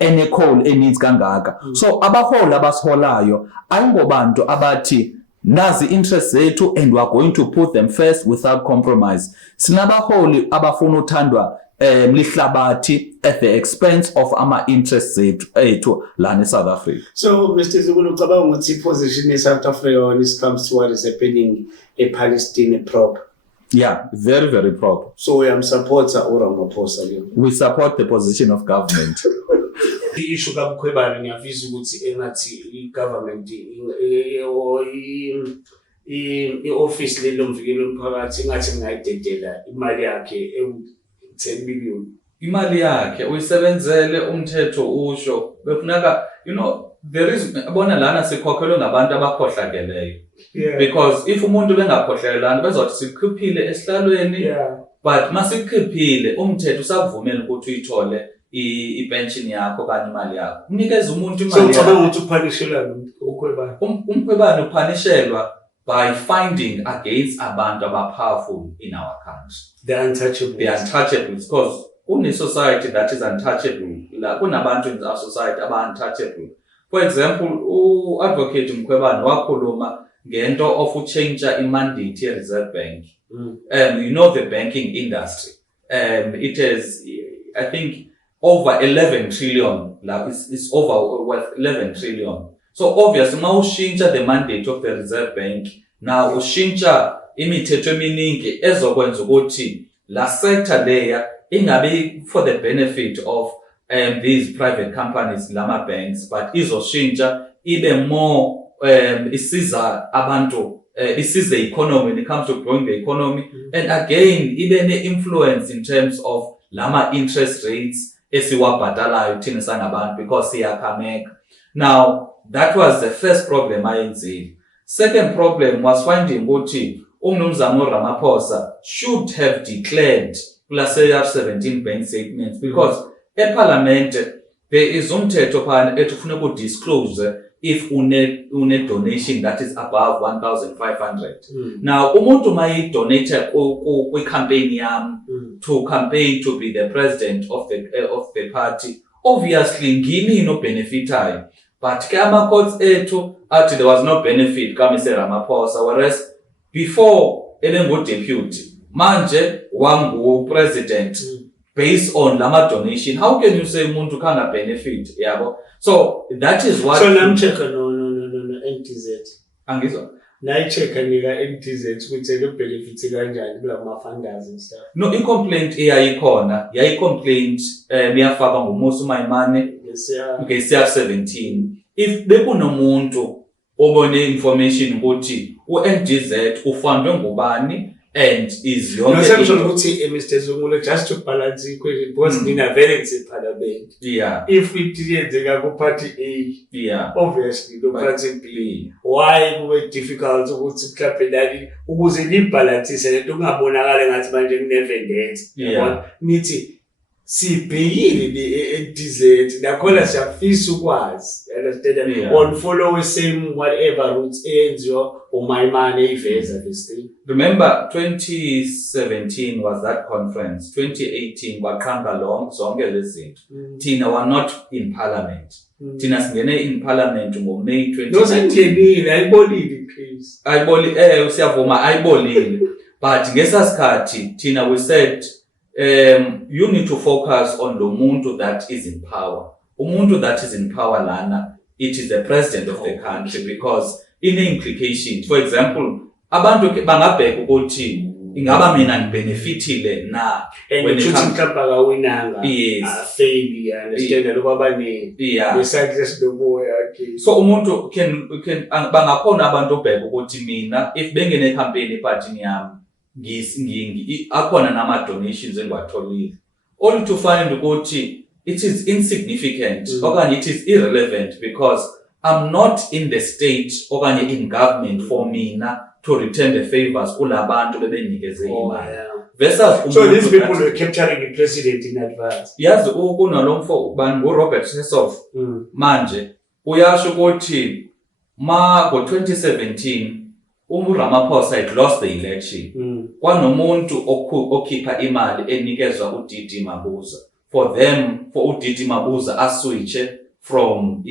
ene coal eneeds kangaka. So abaholi abasiholayo ayingobantu abathi nazi interest zethu and we are going to put them first without compromise. Sinabaholi abafuna uthandwa lihlabathi at the expense of ama interests zethu lana South Africa. So Mr. Zulu, ucabanga ukuthi position in South Africa when it comes to what is happening in Palestine probe? Yeah, very probe. So I am supporter or Ramaphosa. We support the position of government. Issue kaMkhwebane ngiyavisa ukuthi engathi government office lelo mvikelo womphakathi engathi ngayidedela imali yakhe 10 million. Imali yakhe uyisebenzele umthetho usho befuneka there is abona lana sikhokhelwe ngabantu abakhohlakeleyo. Because if umuntu bengakhohlelelana bezothi sikhiphile esihlalweni, but masikhiphile umthetho usavumela ukuthi uyithole i-pension yakho kanye imali yakho. Unikeza umuntu imali yakho. So ucabanga ukuthi uphanishelwa uMkhwebane? uMkhwebane uphanishelwa by finding against abantu powerful in our country. The untouchables. The untouchables, because kune society that is untouchable. La kunabantu in our society untouchable. For example, u-advocate Mkhwebane wakhuluma ngento of change mandate ye-Reserve Bank. You know the banking industry. It is, I think, over 11 trillion. It's over worth 11 trillion. So obviously, now ushintsha the mandate of the Reserve Bank. Now ushintsha imithetho eminingi ezokwenza ukuthi la sector layer ingabe for the benefit of these private companies, lama banks, but izoshintsha ibe more isiza abantu, isiza the economy when it comes to growing the economy, and again ibe ne influence in terms of lama interest rates esiwabhadalayo thina sangabantu because siyakhameka. Now that was the first problem ayenzile. Second problem was finding ukuthi uMnumzane Ramaphosa should have declared plus AR17 bank statements, because eParliament there is umthetho phana etufuna ku disclose if une donation that is above 1,500. Now umuntu mayi donate ku campaign yam to campaign to be the president of the party, obviously ngimi no benefitayo, but ke ama courts ethu athi there was no benefit kaMr Ramaphosa, whereas before ebengu deputy manje wangu president based on lama donation. How can you say umuntu kanga benefit? Yabo. So that is what. So nam check no NTZ. Angizwa. Na check nika NTZ ukuthi lo benefit kanjani kula ma funders and stuff. No, I complaint eyayikhona. Yayi complaint miyafaka ngomusa Maimane. Okay, CR17. If bekunomuntu obone information ukuthi uNTZ ufundwe ngubani and is yonke ukuthi Mr. Zungulo just to balance the equation because nina very parliament. Yeah. If it yenzeka ku party A, yeah, obviously lo party B. Why kube difficult ukuthi mhlawumbe nani ukuze nibalance lento kungabonakala ngathi manje kune vendetta. Yeah. Nithi sibhekile NTZ nakhona siyafisa ukwazi, understand, yeah, on follow same whatever routes enziwa uMaimane iveza this thing. Remember 2017 was that conference. 2018 kwaqhanga zonke lezi zinto. Thina were not in parliament. Thina singene in parliament ngoMay 2018. Nosengenile ayibonile please. Ayiboli siyavuma ayibolile. But ngesasikhathi thina we said you need to focus on the umuntu that is in power. Umuntu that is in power lana, it is the president of the country because in implication, for example, abantu bangabheka ukuthi ingaba mina ngibenefitile na when you mhlawumbe akawinanga fail, understand lokho success loboya. Okay, so umuntu can bangakhona abantu obheka ukuthi mina if bengene campaign epartini yami akhona nama donations engiwatholile, all to find ukuthi it is insignificant okanye it is irrelevant because I'm not in the state okanye in government for mina to return the favors kulabantu bebenikeze imali. Versus so these people were capturing the president in advance. Yazi kunalomfo bani Robert Sessoff manje uyasho ukuthi ma go 2017 Ramaphosa had lost the election. Kwanomuntu okhipha imali enikezwa uDidi Mabuza for uDidi Mabuza aswitche from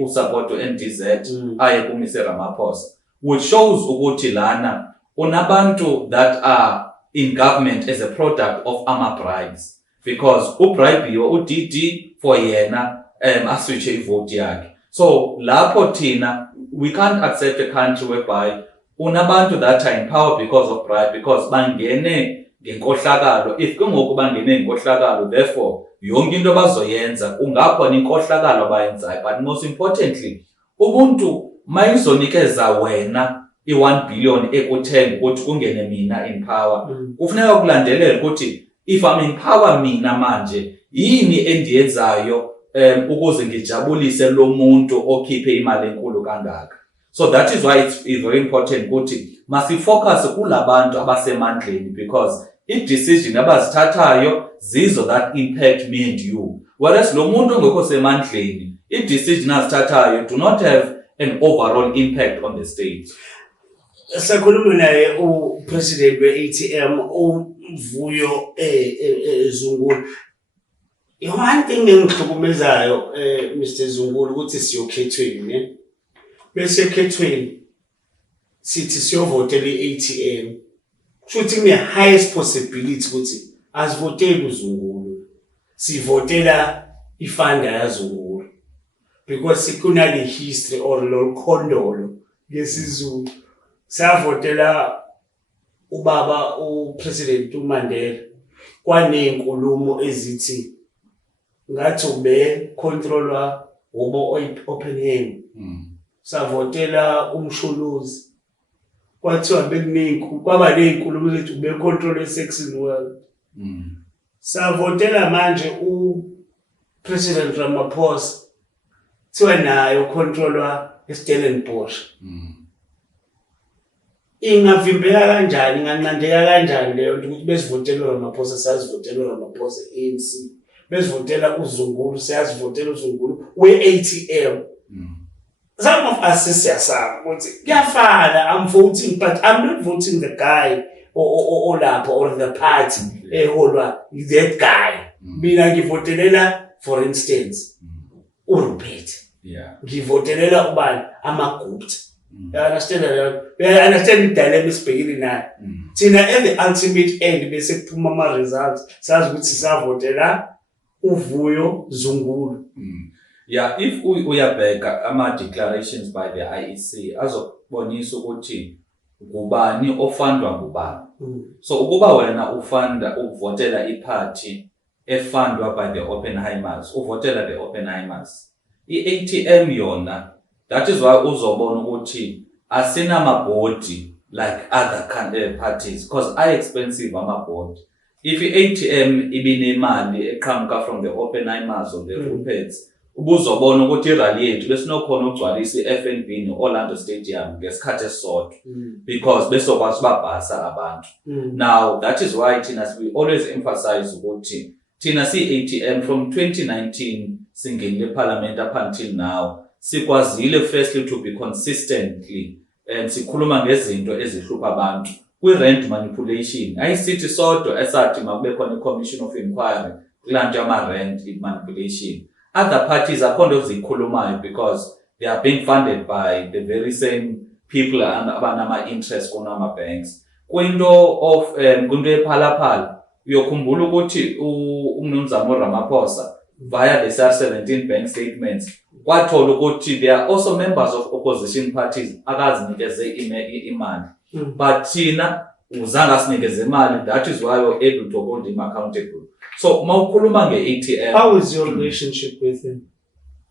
usupport to NTZ aye kuMr Ramaphosa, which shows ukuthi lana unabantu that are in government as a product of bribes, because ubribe uDidi for yena aswitche ivote yakhe. So lapho thina we can't accept a country whereby unabantu that are in power because of bribe, because bangene ngenkohlakalo. If kungoku bangene ngenkohlakalo, therefore yonke into bazoyenza kungakhona inkohlakalo abayenzayo. But most importantly, ubuntu mayizonikeza wena i1 billion ekuthenga ukuthi kungene mina in power, kufuneka ukulandelela ukuthi if I'm in power mina manje yini endiyenzayo ukuze ngijabulise lo muntu okhiphe imali enkulu kangaka. So that is why it's very important ukuthi masifocus kulabantu abasemandleni, because i-decision abazithathayo zizo that impact me and you, whereas lo muntu ongekho semandleni i-decision azithathayo do not have an overall impact on the state. Sakhuluma naye upresident we-ATM uVuyo Zungulu. One thing engihlukumezayo Mr. Zungulu ukuthi siyokhethweni ne, bese khethweni sithi siyovotela i-ATM, futhi kune highest possibility ukuthi asivoteli uZungulu, sivotela ifanda yaZungulu, because kunale history or lo khondolo ngesizulu. Savotela ubaba upresident uMandela kwanenkulumo ezithi ngathi ube controlwa ubo open hand. Savotela uMshuluzi kwathiwa bekuningi kwaba nezinkulumo ezithi ube control sex in world. Savotela manje upresident Ramaphosa thiwa nayo controlwa eStellenbosch. Ingavimbeka kanjani, ingancandeka kanjani leyo nto ukuthi besivotela Ramaphosa sazivotela Ramaphosa ANC, besivotela uZungulu siyazivotela uZungulu we-ATM. Some of us siyasaba ukuthi kuyafana, I'm voting but I'm not voting the guy or lapho or the party eholwa that guy. Mina ngivotelela for instance uRupert, ngivotelela ubani amaGupta, You understand the dilemma esibhekile nayo. Thina at the ultimate end bese kuphuma ama-results sazi ukuthi sisavotela uVuyo Zungulu. Yeah, if uyabheka ama-declarations by the IEC azokubonisa ukuthi ngubani ofundwa ngubani. So ukuba wena uvotela iparty efundwa by the Oppenheimers, uvotela the Oppenheimers. I-ATM yona, that is why uzobona ukuthi asinamabhodi like other parties because are expensive amabhodi. If i-ATM ibinemali eqhamuka from the Oppenheimers or the Ruperts, ubuzobona ukuthi irally yethu besinokhona ukugcwalisa i-FNB ne-Orlando Stadium ngesikhathi esisodwa because besokwazi babhasa abantu. Now that is why we always emphasize ukuthi thina si-ATM from 2019 singenile parliament up until now sikwazile firstly to be consistently and sikhuluma ngezinto ezihlupha abantu kwi-rent manipulation. Ayisithi sodwa esathi makube khona i-commission of inquiry kulanto yama-rent manipulation. Other parties akhona ozikhulumayo because they are being funded by the very same people abanama-interest kunama-banks. Kwinto of kwinto ephalaphala uyokhumbula ukuthi uMnumzane Ramaphosa via the SR17 bank statements kwathola ukuthi they are also members of opposition parties akazinikeze imali but thina uzange asinikeze imali. That is why we're able to hold him accountable. So mawukhuluma nge-ATM, how is your relationship with him?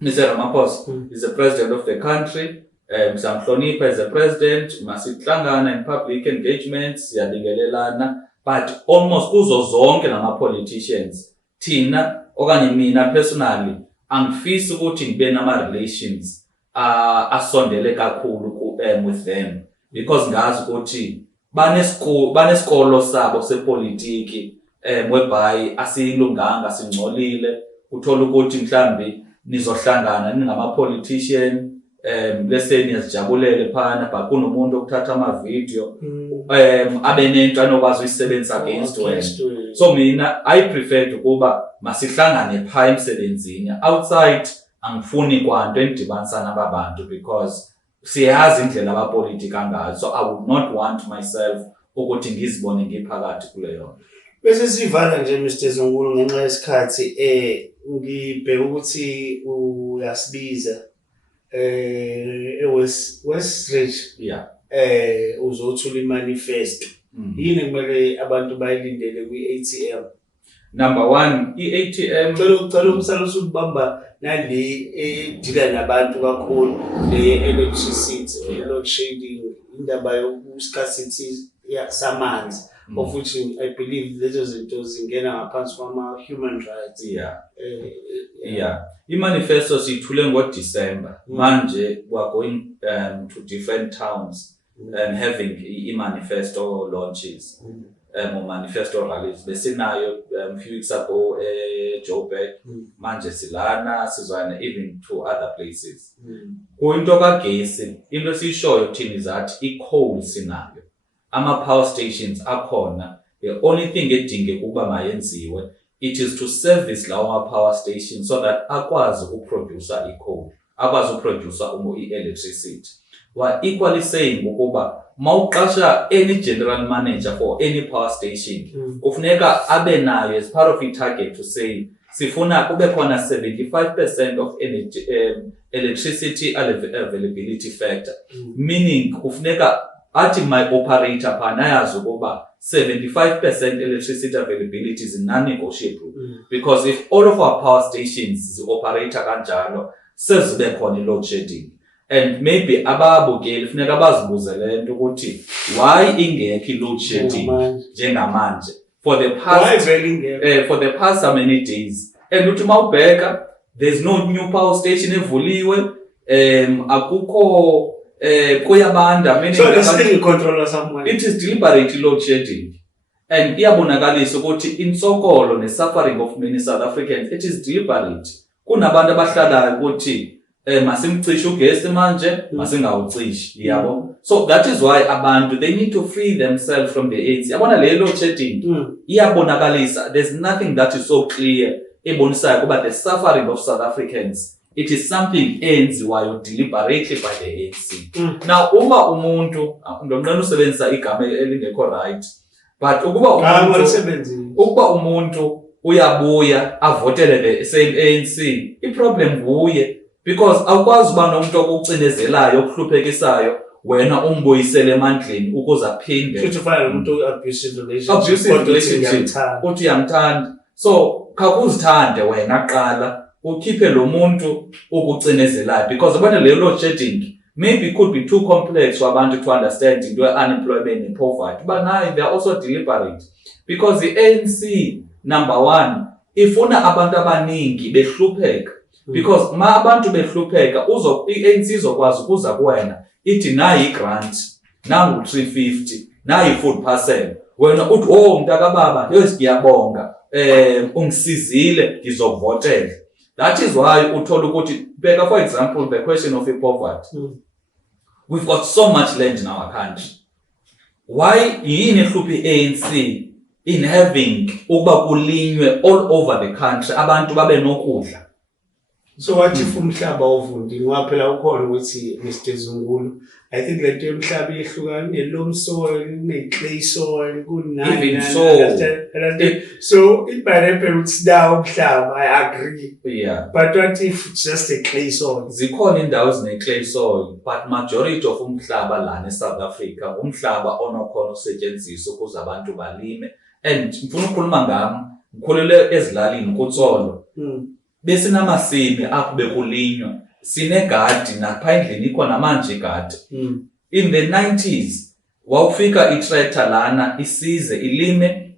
Mr. Ramaphosa is the president of the country. Samhlonipha as a president, masihlangana in public engagements, siyabingelelana, but almost kuzo zonke nama-politicians thina okanye mina personally angifisi ukuthi ngibe nama-relations asondele kakhulu with them because ngazi ukuthi banesikolo sabo sepolitiki whereby asilunganga singcolile uthola ukuthi mhlambi nizohlangana ningama-politician bese niyazijabulele phana but kunomuntu okuthatha ama-video abe nento anokwazi uyisebenzisa against wena. So mina I prefer ukuba masihlangane pha emsebenzini. Outside angifuni kwanto endidibanisa nababantu because siyazi indlela abapolitika ngayo. So I would not want myself ukuthi ngizibone ngiphakathi kuleyo. Bese sivala nje Mr. Zungulu ngenxa yesikhathi ngibheka ukuthi uyasibiza Westridge uzothula imanifesto. Yini kumele abantu bayilindele kwi-ATM? Number one, i-ATM ucela umsala usubamba nale edila nabantu kakhulu le electricity, load shedding, indaba yokuscarcity samanzi of which I believe lezo zinto zingena ngaphansi kwama-human rights. I-manifesto siyithule ngoDecember. Manje we are going to different towns and having i-manifesto launches or manifesto rallies. Besinayo a few weeks ago Joburg, manje silana sizwana even to other places. Kuyinto kagesi into esishoyo thina izathi i-coal sinayo, ama-power stations akhona. The only thing edinge kuba mayenziwe it is to service lawa power station so that akwazi ukuproduce i-coal, akwazi ukuproduce i-electricity. We're equally saying ukuba mawuqasha any general manager for any power station kufuneka abe nayo as part of the target to say sifuna kube khona 75% of energy, electricity availability factor, meaning kufuneka athi my operator phana yazi ukuba 75% electricity availability is non-negotiable because if all of our power stations operate kanjalo sezibe khona load shedding. And maybe ababukeli funeka bazibuze lento ukuthi why ingekho load shedding njengamanje for the past so many days. And uthi mawubheka there's no new power station evuliwe, akukho kuyabanda, meaning so there's still controller somewhere. It is deliberate load shedding. And iyabonakalisa ukuthi insokolo ne-suffering of many South Africans, it is deliberate. Kunabantu abahlalayo ukuthi masimcishe ugesi manje masingawucishi, yabo. So that is why abantu they need to free themselves from the AIDS. Yabona le load shedding iyabonakalisa there's nothing that is so clear ebonisayo kuba the suffering of South Africans it is something enziwayo deliberately by the ANC. Now uma umuntu ndomnqena usebenzisa igama elingekho right, but ukuba umuntu uyabuya avotele the same ANC, i-problem kuye, because awukwazi uba nomuntu okucinezelayo okuhluphekisayo wena umbuyisele emandleni ukuze aphinde futhi ufana nomuntu abusive relationship uthi uyamthanda. So khakuzithande wena qala ukhiphe lo muntu ukucinezelayo, because abana le load shedding maybe it could be too complex for abantu to understand into unemployment and poverty, but now they are also deliberate, because the ANC number one ifuna abantu abaningi behlupheka, because ma abantu behlupheka i-ANC izokwazi ukuza kuwena ithi nayi grant, nangu 350, nayi food parcel, wena uthi oh mntakababa ngiyabonga ungisizile ngizokuvotela. That is why uthola ukuthi bheka for example the question of poverty. We've got so much land in our country. Why yini ehluphi ANC in having ukuba kulinywe all over the country abantu babe nokudla? So what if umhlaba ovundile ngaphela ukhona ukuthi Mr Zungulu, I think le nto yomhlaba ihlukane loam soil ne clay soil kunani, so it might happen with now umhlaba, I agree, yeah, but what if it's just a clay soil? Zikhona indawo zine clay soil, but majority of umhlaba lana eSouth Africa umhlaba onokhona usetshenziswa ukuze abantu balime. And ngifuna ukukhuluma ngami, ngikhulele ezilalini kuTsolo, besinamasimi apho bekulinywa, sinegadi napha endlini ikhona manje igadi. In the 90s wawufika itractor lana isize ilime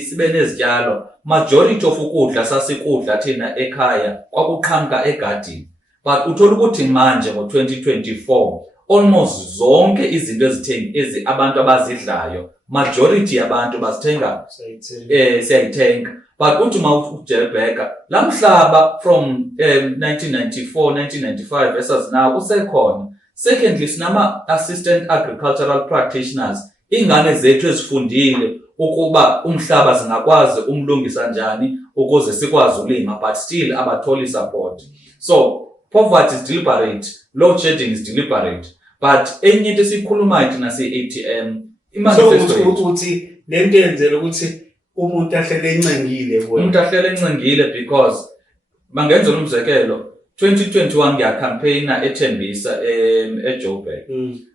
sibe nezityalo, majority of ukudla sasikudla thina ekhaya kwakuqhamuka egadini. But uthola ukuthi manje ngo-2024 almost zonke izinto ezi abantu abazidlayo majority yabantu bazithenga siyayithenga. But uthi mawujelbheka lamhlaba from 1994 1995 versus now usekhona. Secondly, sinama assistant agricultural practitioners, ingane zethu ezifundile ukuba umhlaba singakwazi umlungisa njani ukuze sikwazi ulima, but still abatholi support. So poverty is deliberate, load shedding is deliberate, but enye into esikhulumayo thina si-ATM imanifesto ukuthi lento yenzela ukuthi umuntu ahlele encengile kuwe. Umuntu ahlele encengile because mangenzela umzekelo 2021 ngiyacampaigna eThembisa eJoburg.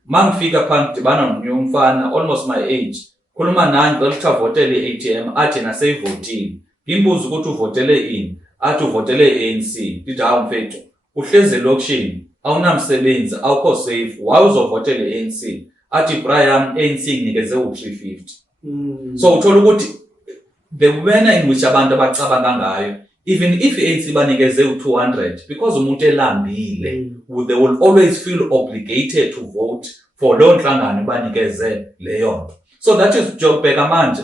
Mangifika phansi dibana nomunye umfana almost my age. Khuluma nani ngicela votele iATM athi naseyivotile. Ngimbuza ukuthi uvotele ini? Athi uvotele ANC. Ndithi hawu mfethu, uhleze lokushini, awunamsebenzi, awukho safe, why uzovotele ANC? Athi Brian ANC nginikeze u350. So uthola ukuthi the manner in which abantu abacabanga ngayo, even if ANC banikeze u200, because umuntu elambile, they will always feel obligated to vote for lo nhlangano banikeze leyo nto. So that is Jobeka manje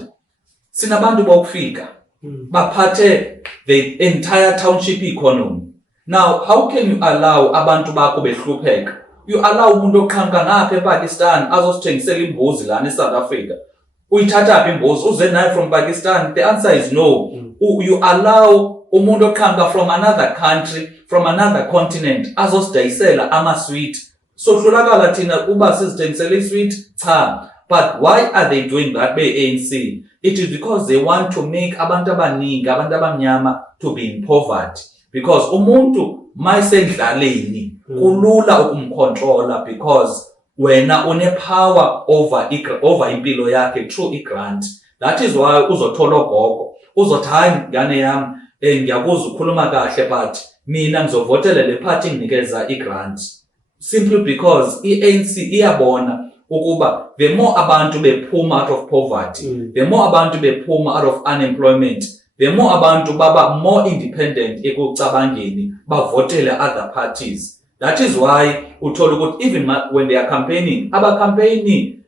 sinabantu bokufika baphathe the entire township economy. Now how can you allow abantu bakho behlupheka? You allow umuntu oqhamuka ngapha ePakistan azosithengisela imbuzi lana eSouth Africa. Uyithatha imbuzi uze nayo from Pakistan? The answer is no. You allow umuntu oqhamuka from another country, from another continent azosidayisela ama-sweet. So hlulakala thina uba sizithengisela i-sweet? Cha. But why are they doing that be-ANC? It is because they want to make abantu abaningi, abantu abamnyama to be in poverty. Because umuntu mayisendlaleni kulula ukumcontrola, because wena une-power over impilo yakhe through i-grant. That is why uzothola ogogo uzothi hayi ngane yami ngiyakuzwa ukhuluma kahle but mina ngizovotela le party nginikeza i-grant, simply because i-ANC iyabona ukuba the more abantu bephuma out of poverty, the more abantu bephuma out of unemployment, the more abantu baba more independent ekucabangeni bavotele other parties. That is why uthola ukuthi even when they are campaigning, abacampaigni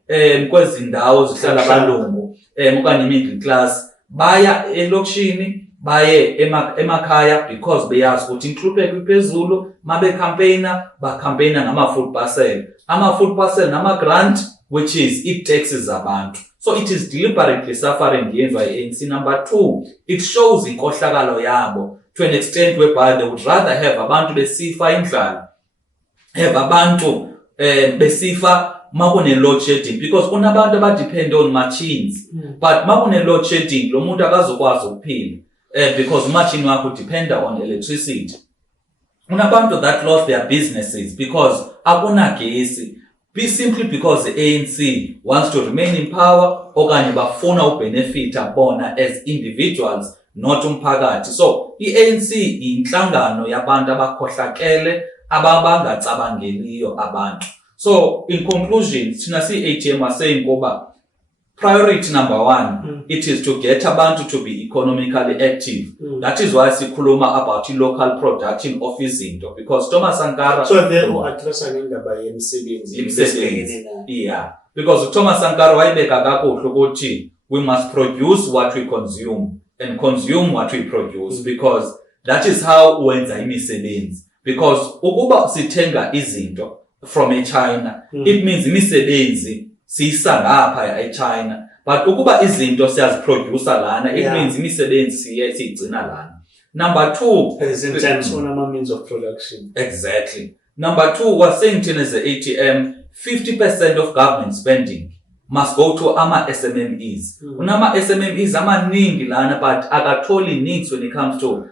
kwezindawo zihlala abalungu okanye middle class baya elokishini, baye emakhaya, because beyazi ukuthi inhlupheko iphezulu. Mabe campaigner bacampaigna ngama-food parcel, ama-food parcel nama-grant, which is i-taxes zabantu. So it is deliberately suffering yenziwa i-ANC. Number two, it shows inkohlakalo yabo to an extent whereby they would rather have abantu besifa indlala, have abantu besifa makune load shedding, because kunabantu abadepend on machines, but makune load shedding lo muntu akazokwazi ukuphila because machine wakho depend on electricity. Unabantu that lost their businesses because akunagesi, simply because the ANC wants to remain in power okanye bafuna ubenefita bona as individuals, not umphakathi. So i-ANC inhlangano yabantu abakhohlakele ababangatsabangeliyo abantu. So in conclusion, thina si-AGM are saying ngoba priority number one, it is to get abantu to be economically active. That is why sikhuluma about local production of izinto, because Thomas Sankara, so then address indaba yemisebenzi. Yeah, because Thomas Sankara wayibeka kakuhle ukuthi we must produce what we consume and consume what we produce, because that is how wenza imisebenzi. Because ukuba sithenga izinto from eChina, it means imisebenzi siyisa ngapha eChina, but ukuba izinto siyaziproducer lana, it means imisebenzi siyigcina lana. Number two, in terms of means of production. Exactly. Number two, we're saying to the ATM, 50% of government spending must go to ama SMMEs. Unama SMMEs amaningi lana, but akatholi needs when it comes to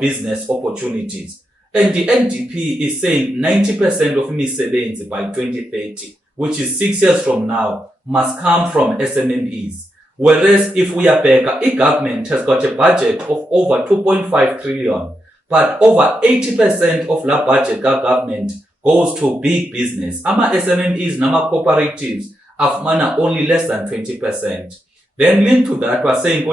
business opportunities. And the NDP is saying 90% of misebenzi by 2030, which is 6 years from now, must come from SMMEs. Whereas if we are back, a government has got a budget of over 2.5 trillion, but over 80% of that budget government goes to big business. Ama SMMEs, nama cooperatives, afumana only less than 20%. Then linked to that, we're saying,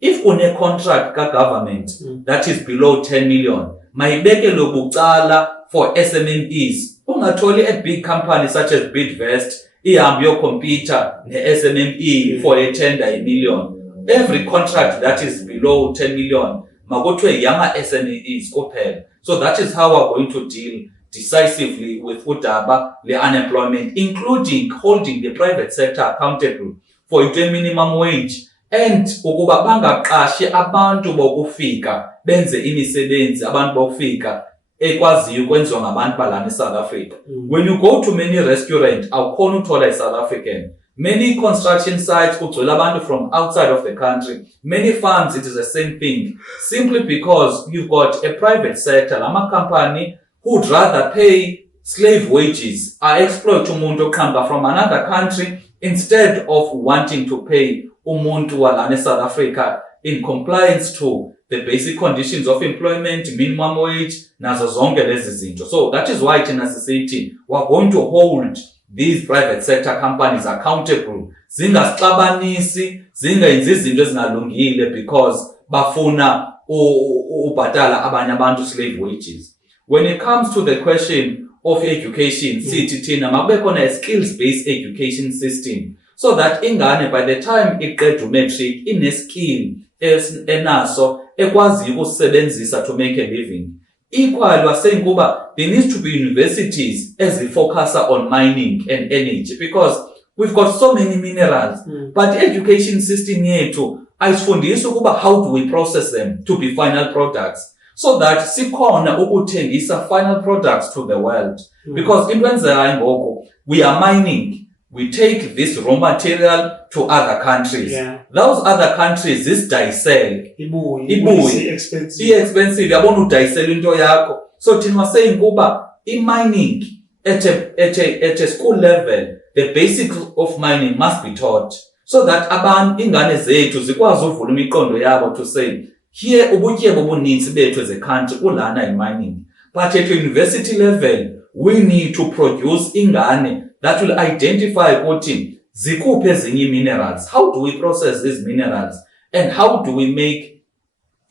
if une contract government that is below 10 million, mayibeke lobucala for SMMEs. Ungatholi a big company such as Bidvest ihambe yocompete ne-SMME for a tender a million. Every contract that is below 10 million makuthiwe yama SMEs kuphela. So that is how we're going to deal decisively with udaba le unemployment, including holding the private sector accountable for a minimum wage, and ukuba bangaqashi abantu bokufika benze imisebenzi abantu bokufika ekwaziyo kwenziwa ngabantu balana eSouth Africa. When you go to many restaurants, awukhona uthola eSouth African. Many construction sites kugcwele abantu from outside of the country. Many farms, it is the same thing. Simply because you've got a private sector, lama company who would rather pay slave wages, exploit umuntu oqhamuka from another country instead of wanting to pay umuntu walana eSouth Africa in compliance to the basic conditions of employment, minimum wage, nazo zonke lezi zinto. So that is why thina sisithi we're going to hold these private sector companies accountable. Zingasixabanisi, zingayenzi izinto ezingalungile because bafuna ubhatala abanye abantu slave wages. When it comes to the question of education, sithi thina makube khona a skills-based education system, so that ingane by the time iqeda umatric ine skill enaso ekwazi ukusebenzisa to make a living. Equally, we're saying kuba there needs to be universities as we focus on mining and energy, because we've got so many minerals, but the education system yethu ayisifundisi kuba how do we process them to be final products, so that sikhona ukuthengisa final products to the world. Because into enzeka ngoku, we are mining, we take this raw material to other countries. Those other countries, this dicel, ibuyi, expensive, yabona udicel into yakho. So thina saying kuba mining at a school level, the basics of mining must be taught, so that ingane zethu zikwazi uvula imiqondo yabo to say, here ubutyebi obunintsi bethu as a country kulana in mining. But at university level, we need to produce ingane that will identify ukuthi zikuphi ezinye minerals, how do we process these minerals, and how do we make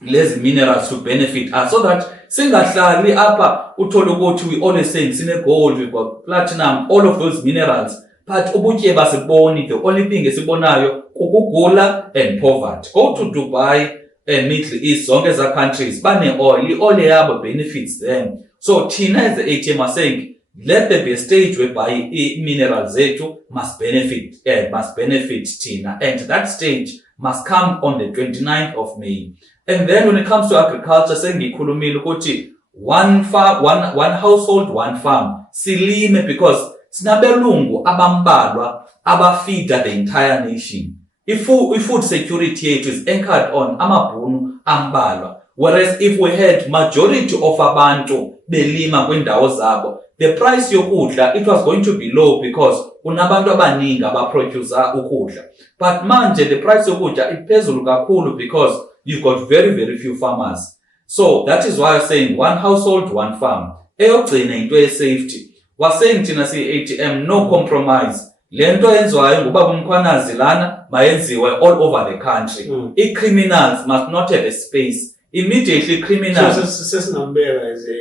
lezi minerals to benefit us, so that singahlali apha uthola ukuthi we always saying sine gold, we've got platinum, all of those minerals, but ubutyebi asiboni. The only thing esibonayo kukugula and poverty. Go to Dubai and Middle East, zonke eza countries bane oil yabo benefits them. So thina as the ATM are saying, let there be a stage whereby minerals zethu must benefit thina, and that stage must come on the 29th of May. And then when it comes to agriculture, sengikhulumile ukuthi one household, one farm. Silime because sinabelungu abambalwa abafeeder the entire nation. If food security yethu is anchored on amabhunu ambalwa, whereas if we had majority of abantu belima kwindawo zabo, the price yokudla it was going to be low because kunabantu abaningi abaproduce ukudla. But manje the price yokudla iphezulu kakhulu because you've got very, very few farmers. So that is why I'm saying one household, one farm. Eyogcina into ye-safety. Wasaying thina si-ATM, no compromise. Le nto yenziwayo ngubaba uMkhwanazi lana mayenziwe all over the country. I-criminals must not have a space. Immediately criminals. So sesinambeka as a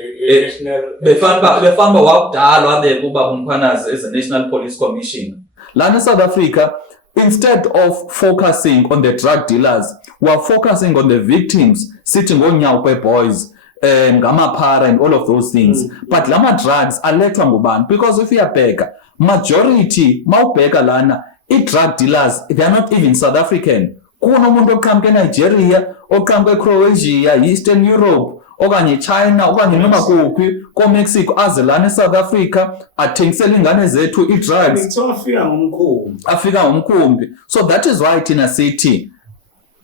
national. Befamba wakudala wabeka ubaba uMkhwanazi as a National Police Commissioner. Lana South Africa, instead of focusing on the drug dealers, we are focusing on the victims sitting on Nyaupe boys, Ngamaphara and all of those things. But lama drugs alethwa ngubani? Because if you are bega, majority mawubheka lana i-drug dealers, they are not even South African. Kuna umuntu oqhamuke eNigeria, oqhamuke eCroatia, Eastern Europe, okanye China, okanye noma kuphi ko-Mexico aze lana eSouth Africa athengisele ingane zethu i-drugs. Afika ngomkhumbi. So that is why thina sithi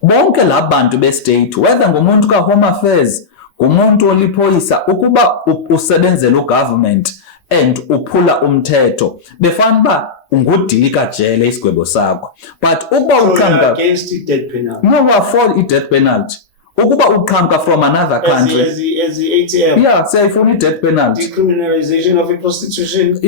bonke labantu be-state, whether ngumuntu ka-Home Affairs, ngumuntu oliphoyisa, ukuba usebenzela ugovernment and uphula umthetho, befanele ungudilika jele isigwebo sakho. But ukuba uqhamuka against i-death penalty. No, we are for i-death penalty. Ukuba uqhamuka from another country. As the ATM. Yeah, siyayifuna i-death penalty. Decriminalization of prostitution.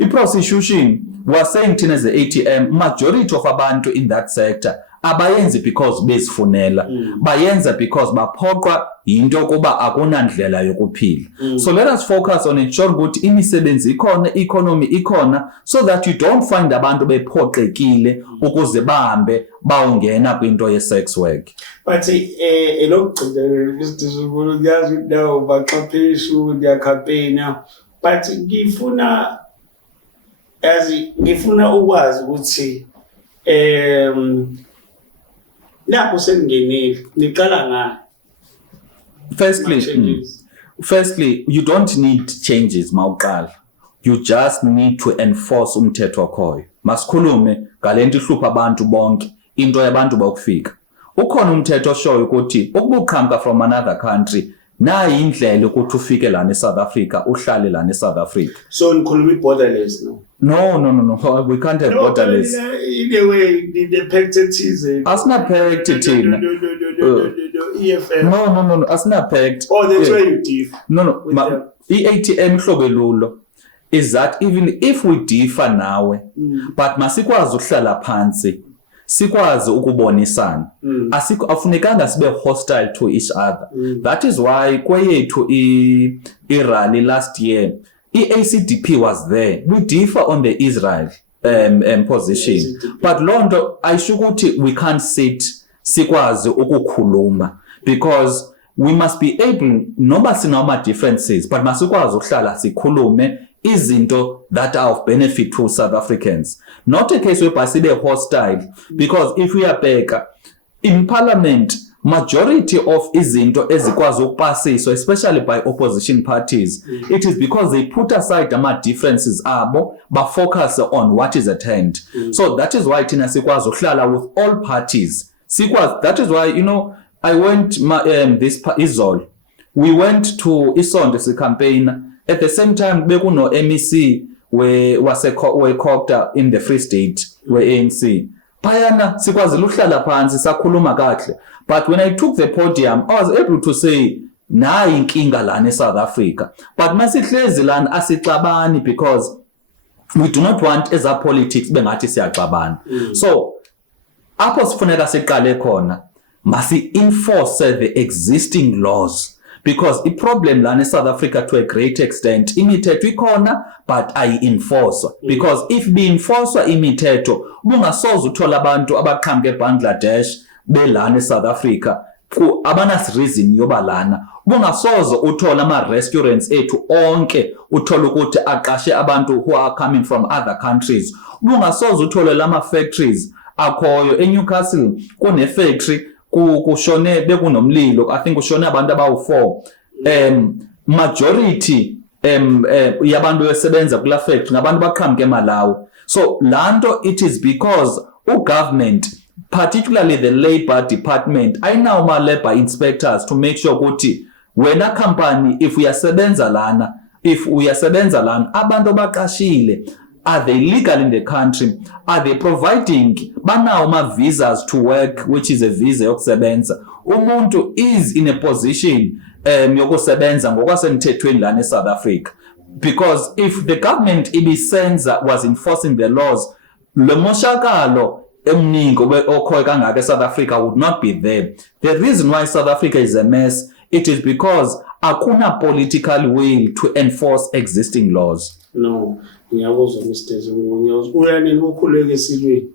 I-prostitution, we are saying thina as the ATM, majority of abantu in that sector abayenzi because bezifunela, bayenza because baphoqwa into kuba akunandlela yokuphila. So let us focus on ensuring ukuthi imisebenzi ikhona, economy ikhona, so that you don't find abantu bephoqekile ukuze bahambe bawungena kwinto ye-sex work. But elokugcina isizulu ngiyazi ndawo baxhaphishu dia campaign, but ngifuna ukwazi ukuthi lapho sengingenile niqala ngani? Firstly, you don't need changes mawuqala. You just need to enforce umthetho okhoyo. Masikhulume ngalento ihlupha abantu bonke, into yabantu bakufika. Ukhona umthetho oshoyo ukuthi ukubuqhamuka from another country nayi indlela ukuthi ufike lana eSouth Africa, uhlale lana eSouth Africa. So nikhuluma borderless no? No, we can't have borderless. In a way, the pact asina pact thina. EFF. No, asina pact. Oh, that's why you differ. No, i-ATM hlobo lulo is that even if we differ nawe, but masikwazi ukuhlala phansi, sikwazi ukubonisana. Afunekanga sibe hostile to each other. That is why kweyethu i-rally last year, ACDP was there. We differ on the Israel position. But Londo, ayisho ukuthi we can't sit sikwazi ukukhuluma, because we must be able, noma sinoma differences, but masikwazi ukuhlala sikhulume izinto that are of benefit to South Africans. Not a case where sibe hostile, because if we are back in parliament, majority of izinto ezikwazi ukupasiswa, especially by opposition parties, it is because they put aside ama differences abo, but focus on what is at hand. So that is why thina sikwazi ukuhlala with all parties. That is why, I went this Izol. We went to Isonde campaign. At the same time, bekuno MEC were caught in the Free State, were ANC. Payana sikwazi ukuhlala phansi sakhuluma kahle. But when I took the podium, I was able to say, nayi inkinga lana eSouth Africa. But masihlezi lana asixabani, because we do not want as our politics bengathi siyaxabana. So apho sifuneka siqale khona, masi enforce the existing laws. Because the problem lana eSouth Africa to a great extent, imithetho ikhona but ayi-enforcwa. Because if be-enforcwa imithetho, bungasoze uthola abantu abaqhamuke eBangladesh belana eSouth Africa abanas reason yoba lana. Bungasoze uthola ama-restaurants ethu onke uthola ukuthi aqashe abantu who are coming from other countries. Bungasoze uthola lama-factories akhoyo eNewcastle kune factory kushone bekunomlilo. I think kushone abantu abawu4. Majority yabantu besebenza kula factory ngabantu baqhamuke eMalawi. So lanto it is because government, particularly the labor department, ayinawo ma labor inspectors to make sure ukuthi wena company if uyasebenza lana abantu baqashile, are they legal in the country, are they providing banawo ma visas to work, which is a visa yokusebenza. Umuntu is in a position yokusebenza ngokwasemthethweni lana eSouth Africa, because if the government ibisenza was enforcing the laws, lo moshakalo emningi okhoya kangaka eSouth Africa would not be there. The reason why South Africa is a mess, it is because akuna political will to enforce existing laws. No, ngiyabuzwa Mr. Zungu, uyanini ukhuleke esilweni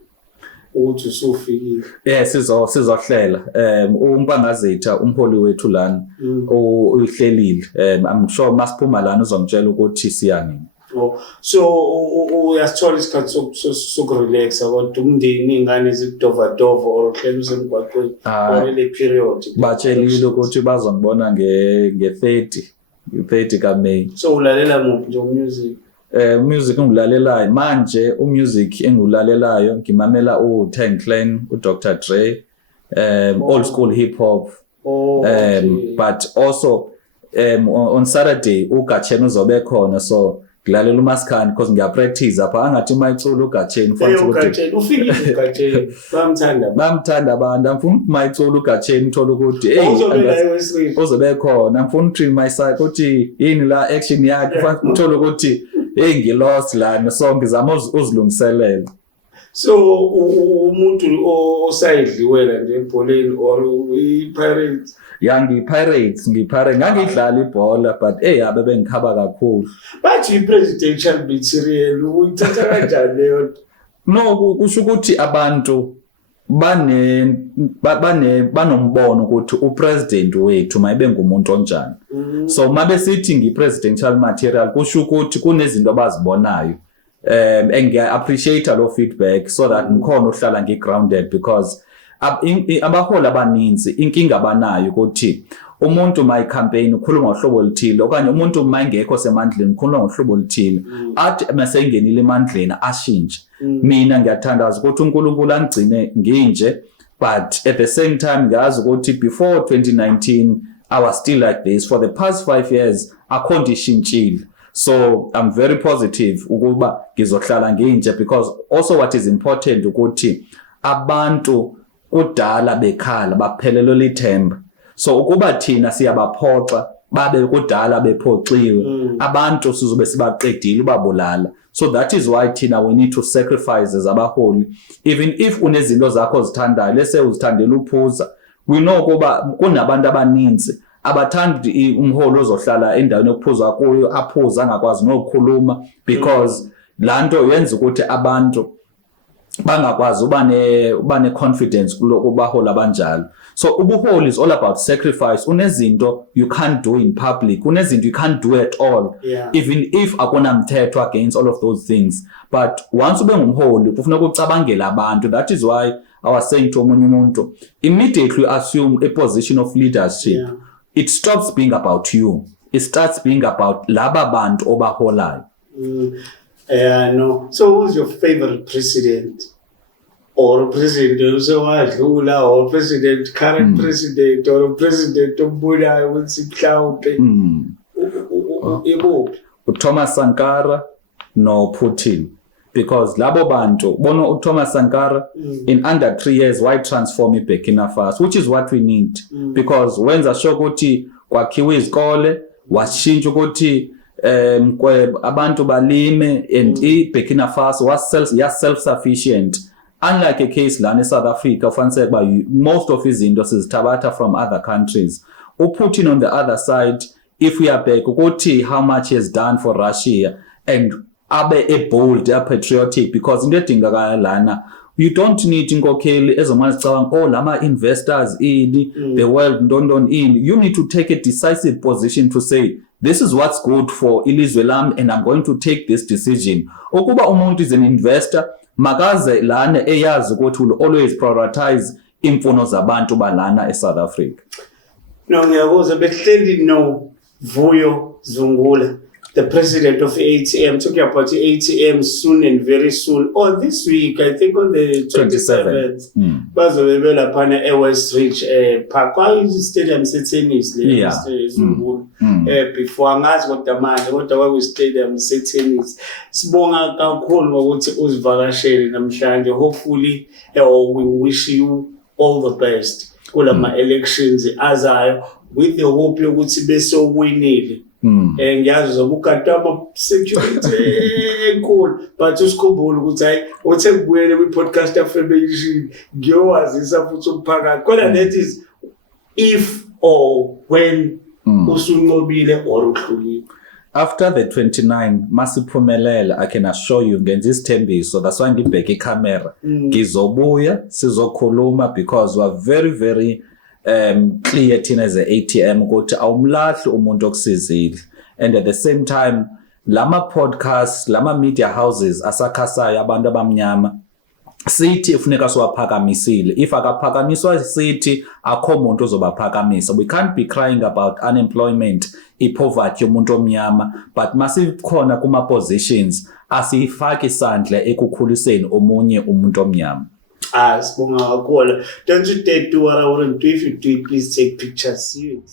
ukuthi usufikile. Yes, sizohlela. Umpangazitha umholi wethu lana uhlelile. I'm sure masiphuma lana uzongitshela ukuthi siyani. Oh, so uyasithola isikhathi sokurelaxa kodwa umndeni ingane zikudovadova or hlelo usemgwaqweni le period batshelile ukuthi bazongibona nge-30 kaMay. So ulalela muphi nje music? Music engilalelayo manje, music engilalelayo ngimamela u10 Clan, uDr Dre, old school hip hop. Okay. But also on Saturday uGatsheni uzobe khona, so ngilalela uMaskandi because ngiyapractice apha angathi mayicula uGatsheni mfana uGatsheni ufikile uGatsheni bamthanda abantu. Ngifuna mayicula uGatsheni uthola ukuthi uzobe khona. Ngifuna utrain myself ukuthi yini la action yakhe uthola ukuthi ngilost lana, so ngizama uzilungiselela. So umuntu osayidliwela nje ebholeni or iPirates? Ngi-Pirates ngangidlala ibhola but abe bengikhaba kakhulu. Bathi i-presidential material uyithatha kanjani leyo? No, kusho ukuthi abantu banombono ukuthi upresident wethu mayibe ngumuntu onjani. So mabe sithi ngi-presidential material kusho ukuthi kunezinto abazibonayo. And ngiya-appreciate lo feedback so that ngikhona uhlala ngi-grounded, because abaholi abaninzi inkinga abanayo ukuthi umuntu mayicampaign ukhuluma ngohlobo oluthile okanye umuntu mayingekho semandleni ukhuluma ngohlobo oluthile, athi masengenile emandleni ashintshe. Mina ngiyathandaza ukuthi uNkulunkulu angigcine nginje, but at the same time ngazi ukuthi before 2019 I was still like this. For the past 5 years akhonto ishintshile. So I'm very positive ukuba ngizohlala nginje, because also what is important ukuthi abantu kudala bekhala baphelelo lithemba. So ukuba thina siyabaphoxa babe kudala bephoxiwe, abantu sizobe sibaqedile babulala. So that is why thina we need to sacrifice as abaholi. Even if unezinto zakho ozithandayo lese uzithandela uphuza, we know kuba kunabantu abaninzi abathandi umholi ozohlala endaweni yokuphuza kuyo aphuza angakwazi nokukhuluma, because lanto yenza ukuthi abantu bangakwazi uba ne confidence kubaholi abanjalo. So ubuholi is all about sacrifice. Unezinto you can't do in public, unezinto you can't do at all, even if akuna mthetho against all of those things. But once ube ngumholi kufuneka ucabangela abantu. That is why I was saying to omunye umuntu, immediately assume a position of leadership, it stops being about you, it starts being about laba bantu obaholayo. No. So who's your favorite president? Or president osewadlula, or president, current president, or president obuyayo ukuthi mhlawumbe ibuphi? uThomas Sankara no Putin, because labo bantu bona uThomas Sankara in under 3 years why transform iBurkina Faso, which is what we need, because wenza sure ukuthi kwakhiwe izikole, washintsha ukuthi abantu balime, and iBurkina Faso was self-sufficient. Unlike a case lana eSouth Africa ufanele ba most of izinto sizithabatha from other countries. Putin on the other side, if we are back ukuthi how much he has done for Russia, and abe bold, patriotic, because into edingakala lana you don't need inkokheli ezomazicabanga lama investors the world don't you need to take a decisive position to say this is what's good for ilizwe lam and I'm going to take this decision. Ukuba umuntu is an investor makaze lana eyazi ukuthi will always prioritize imfuno zabantu balana eSouth Africa. No, ngiyakuzwa behleli no Vuyo Zungula, the president of ATM, talking about the ATM soon and very soon, or this week, I think on the 27th, bazobe laphana eWest Ridge Park. Why is stadium setennis le Zungula? Before angazi kodwa manje kodwa we stadium setennis. Sibonga kakhulu ngokuthi uzivakashele namhlanje. Hopefully we wish you all the best kulama elections azayo, with the hope yokuthi bese uwinile. Ngiyazi zobukata ama security enkulu, but usikhumbule ukuthi hayi othe kubuyele kwi-podcast affirmation ngiyowazisa futhi umphakathi kodwa that is if or when usunqobile or uhlulile. After the 29 masiphumelela, I can assure you ngenza isithembiso, that's why ngibheka icamera ngizobuya sizokhuluma, because we are very very clear thina as a ATM ukuthi awumlahli umuntu okusizile. And at the same time lama podcasts, lama media houses asakhasayo abantu abamnyama sithi ifuneka siwaphakamisile. If akaphakamiswa sithi akho umuntu ozobaphakamisa. We can't be crying about unemployment, ipoverty yomuntu omnyama, but masikhona kuma positions asifaki isandla ekukhuliseni omunye umuntu omnyama. Sibonga kakhulu. Don't you dare do what I want to do. If you do it, please take pictures. See you.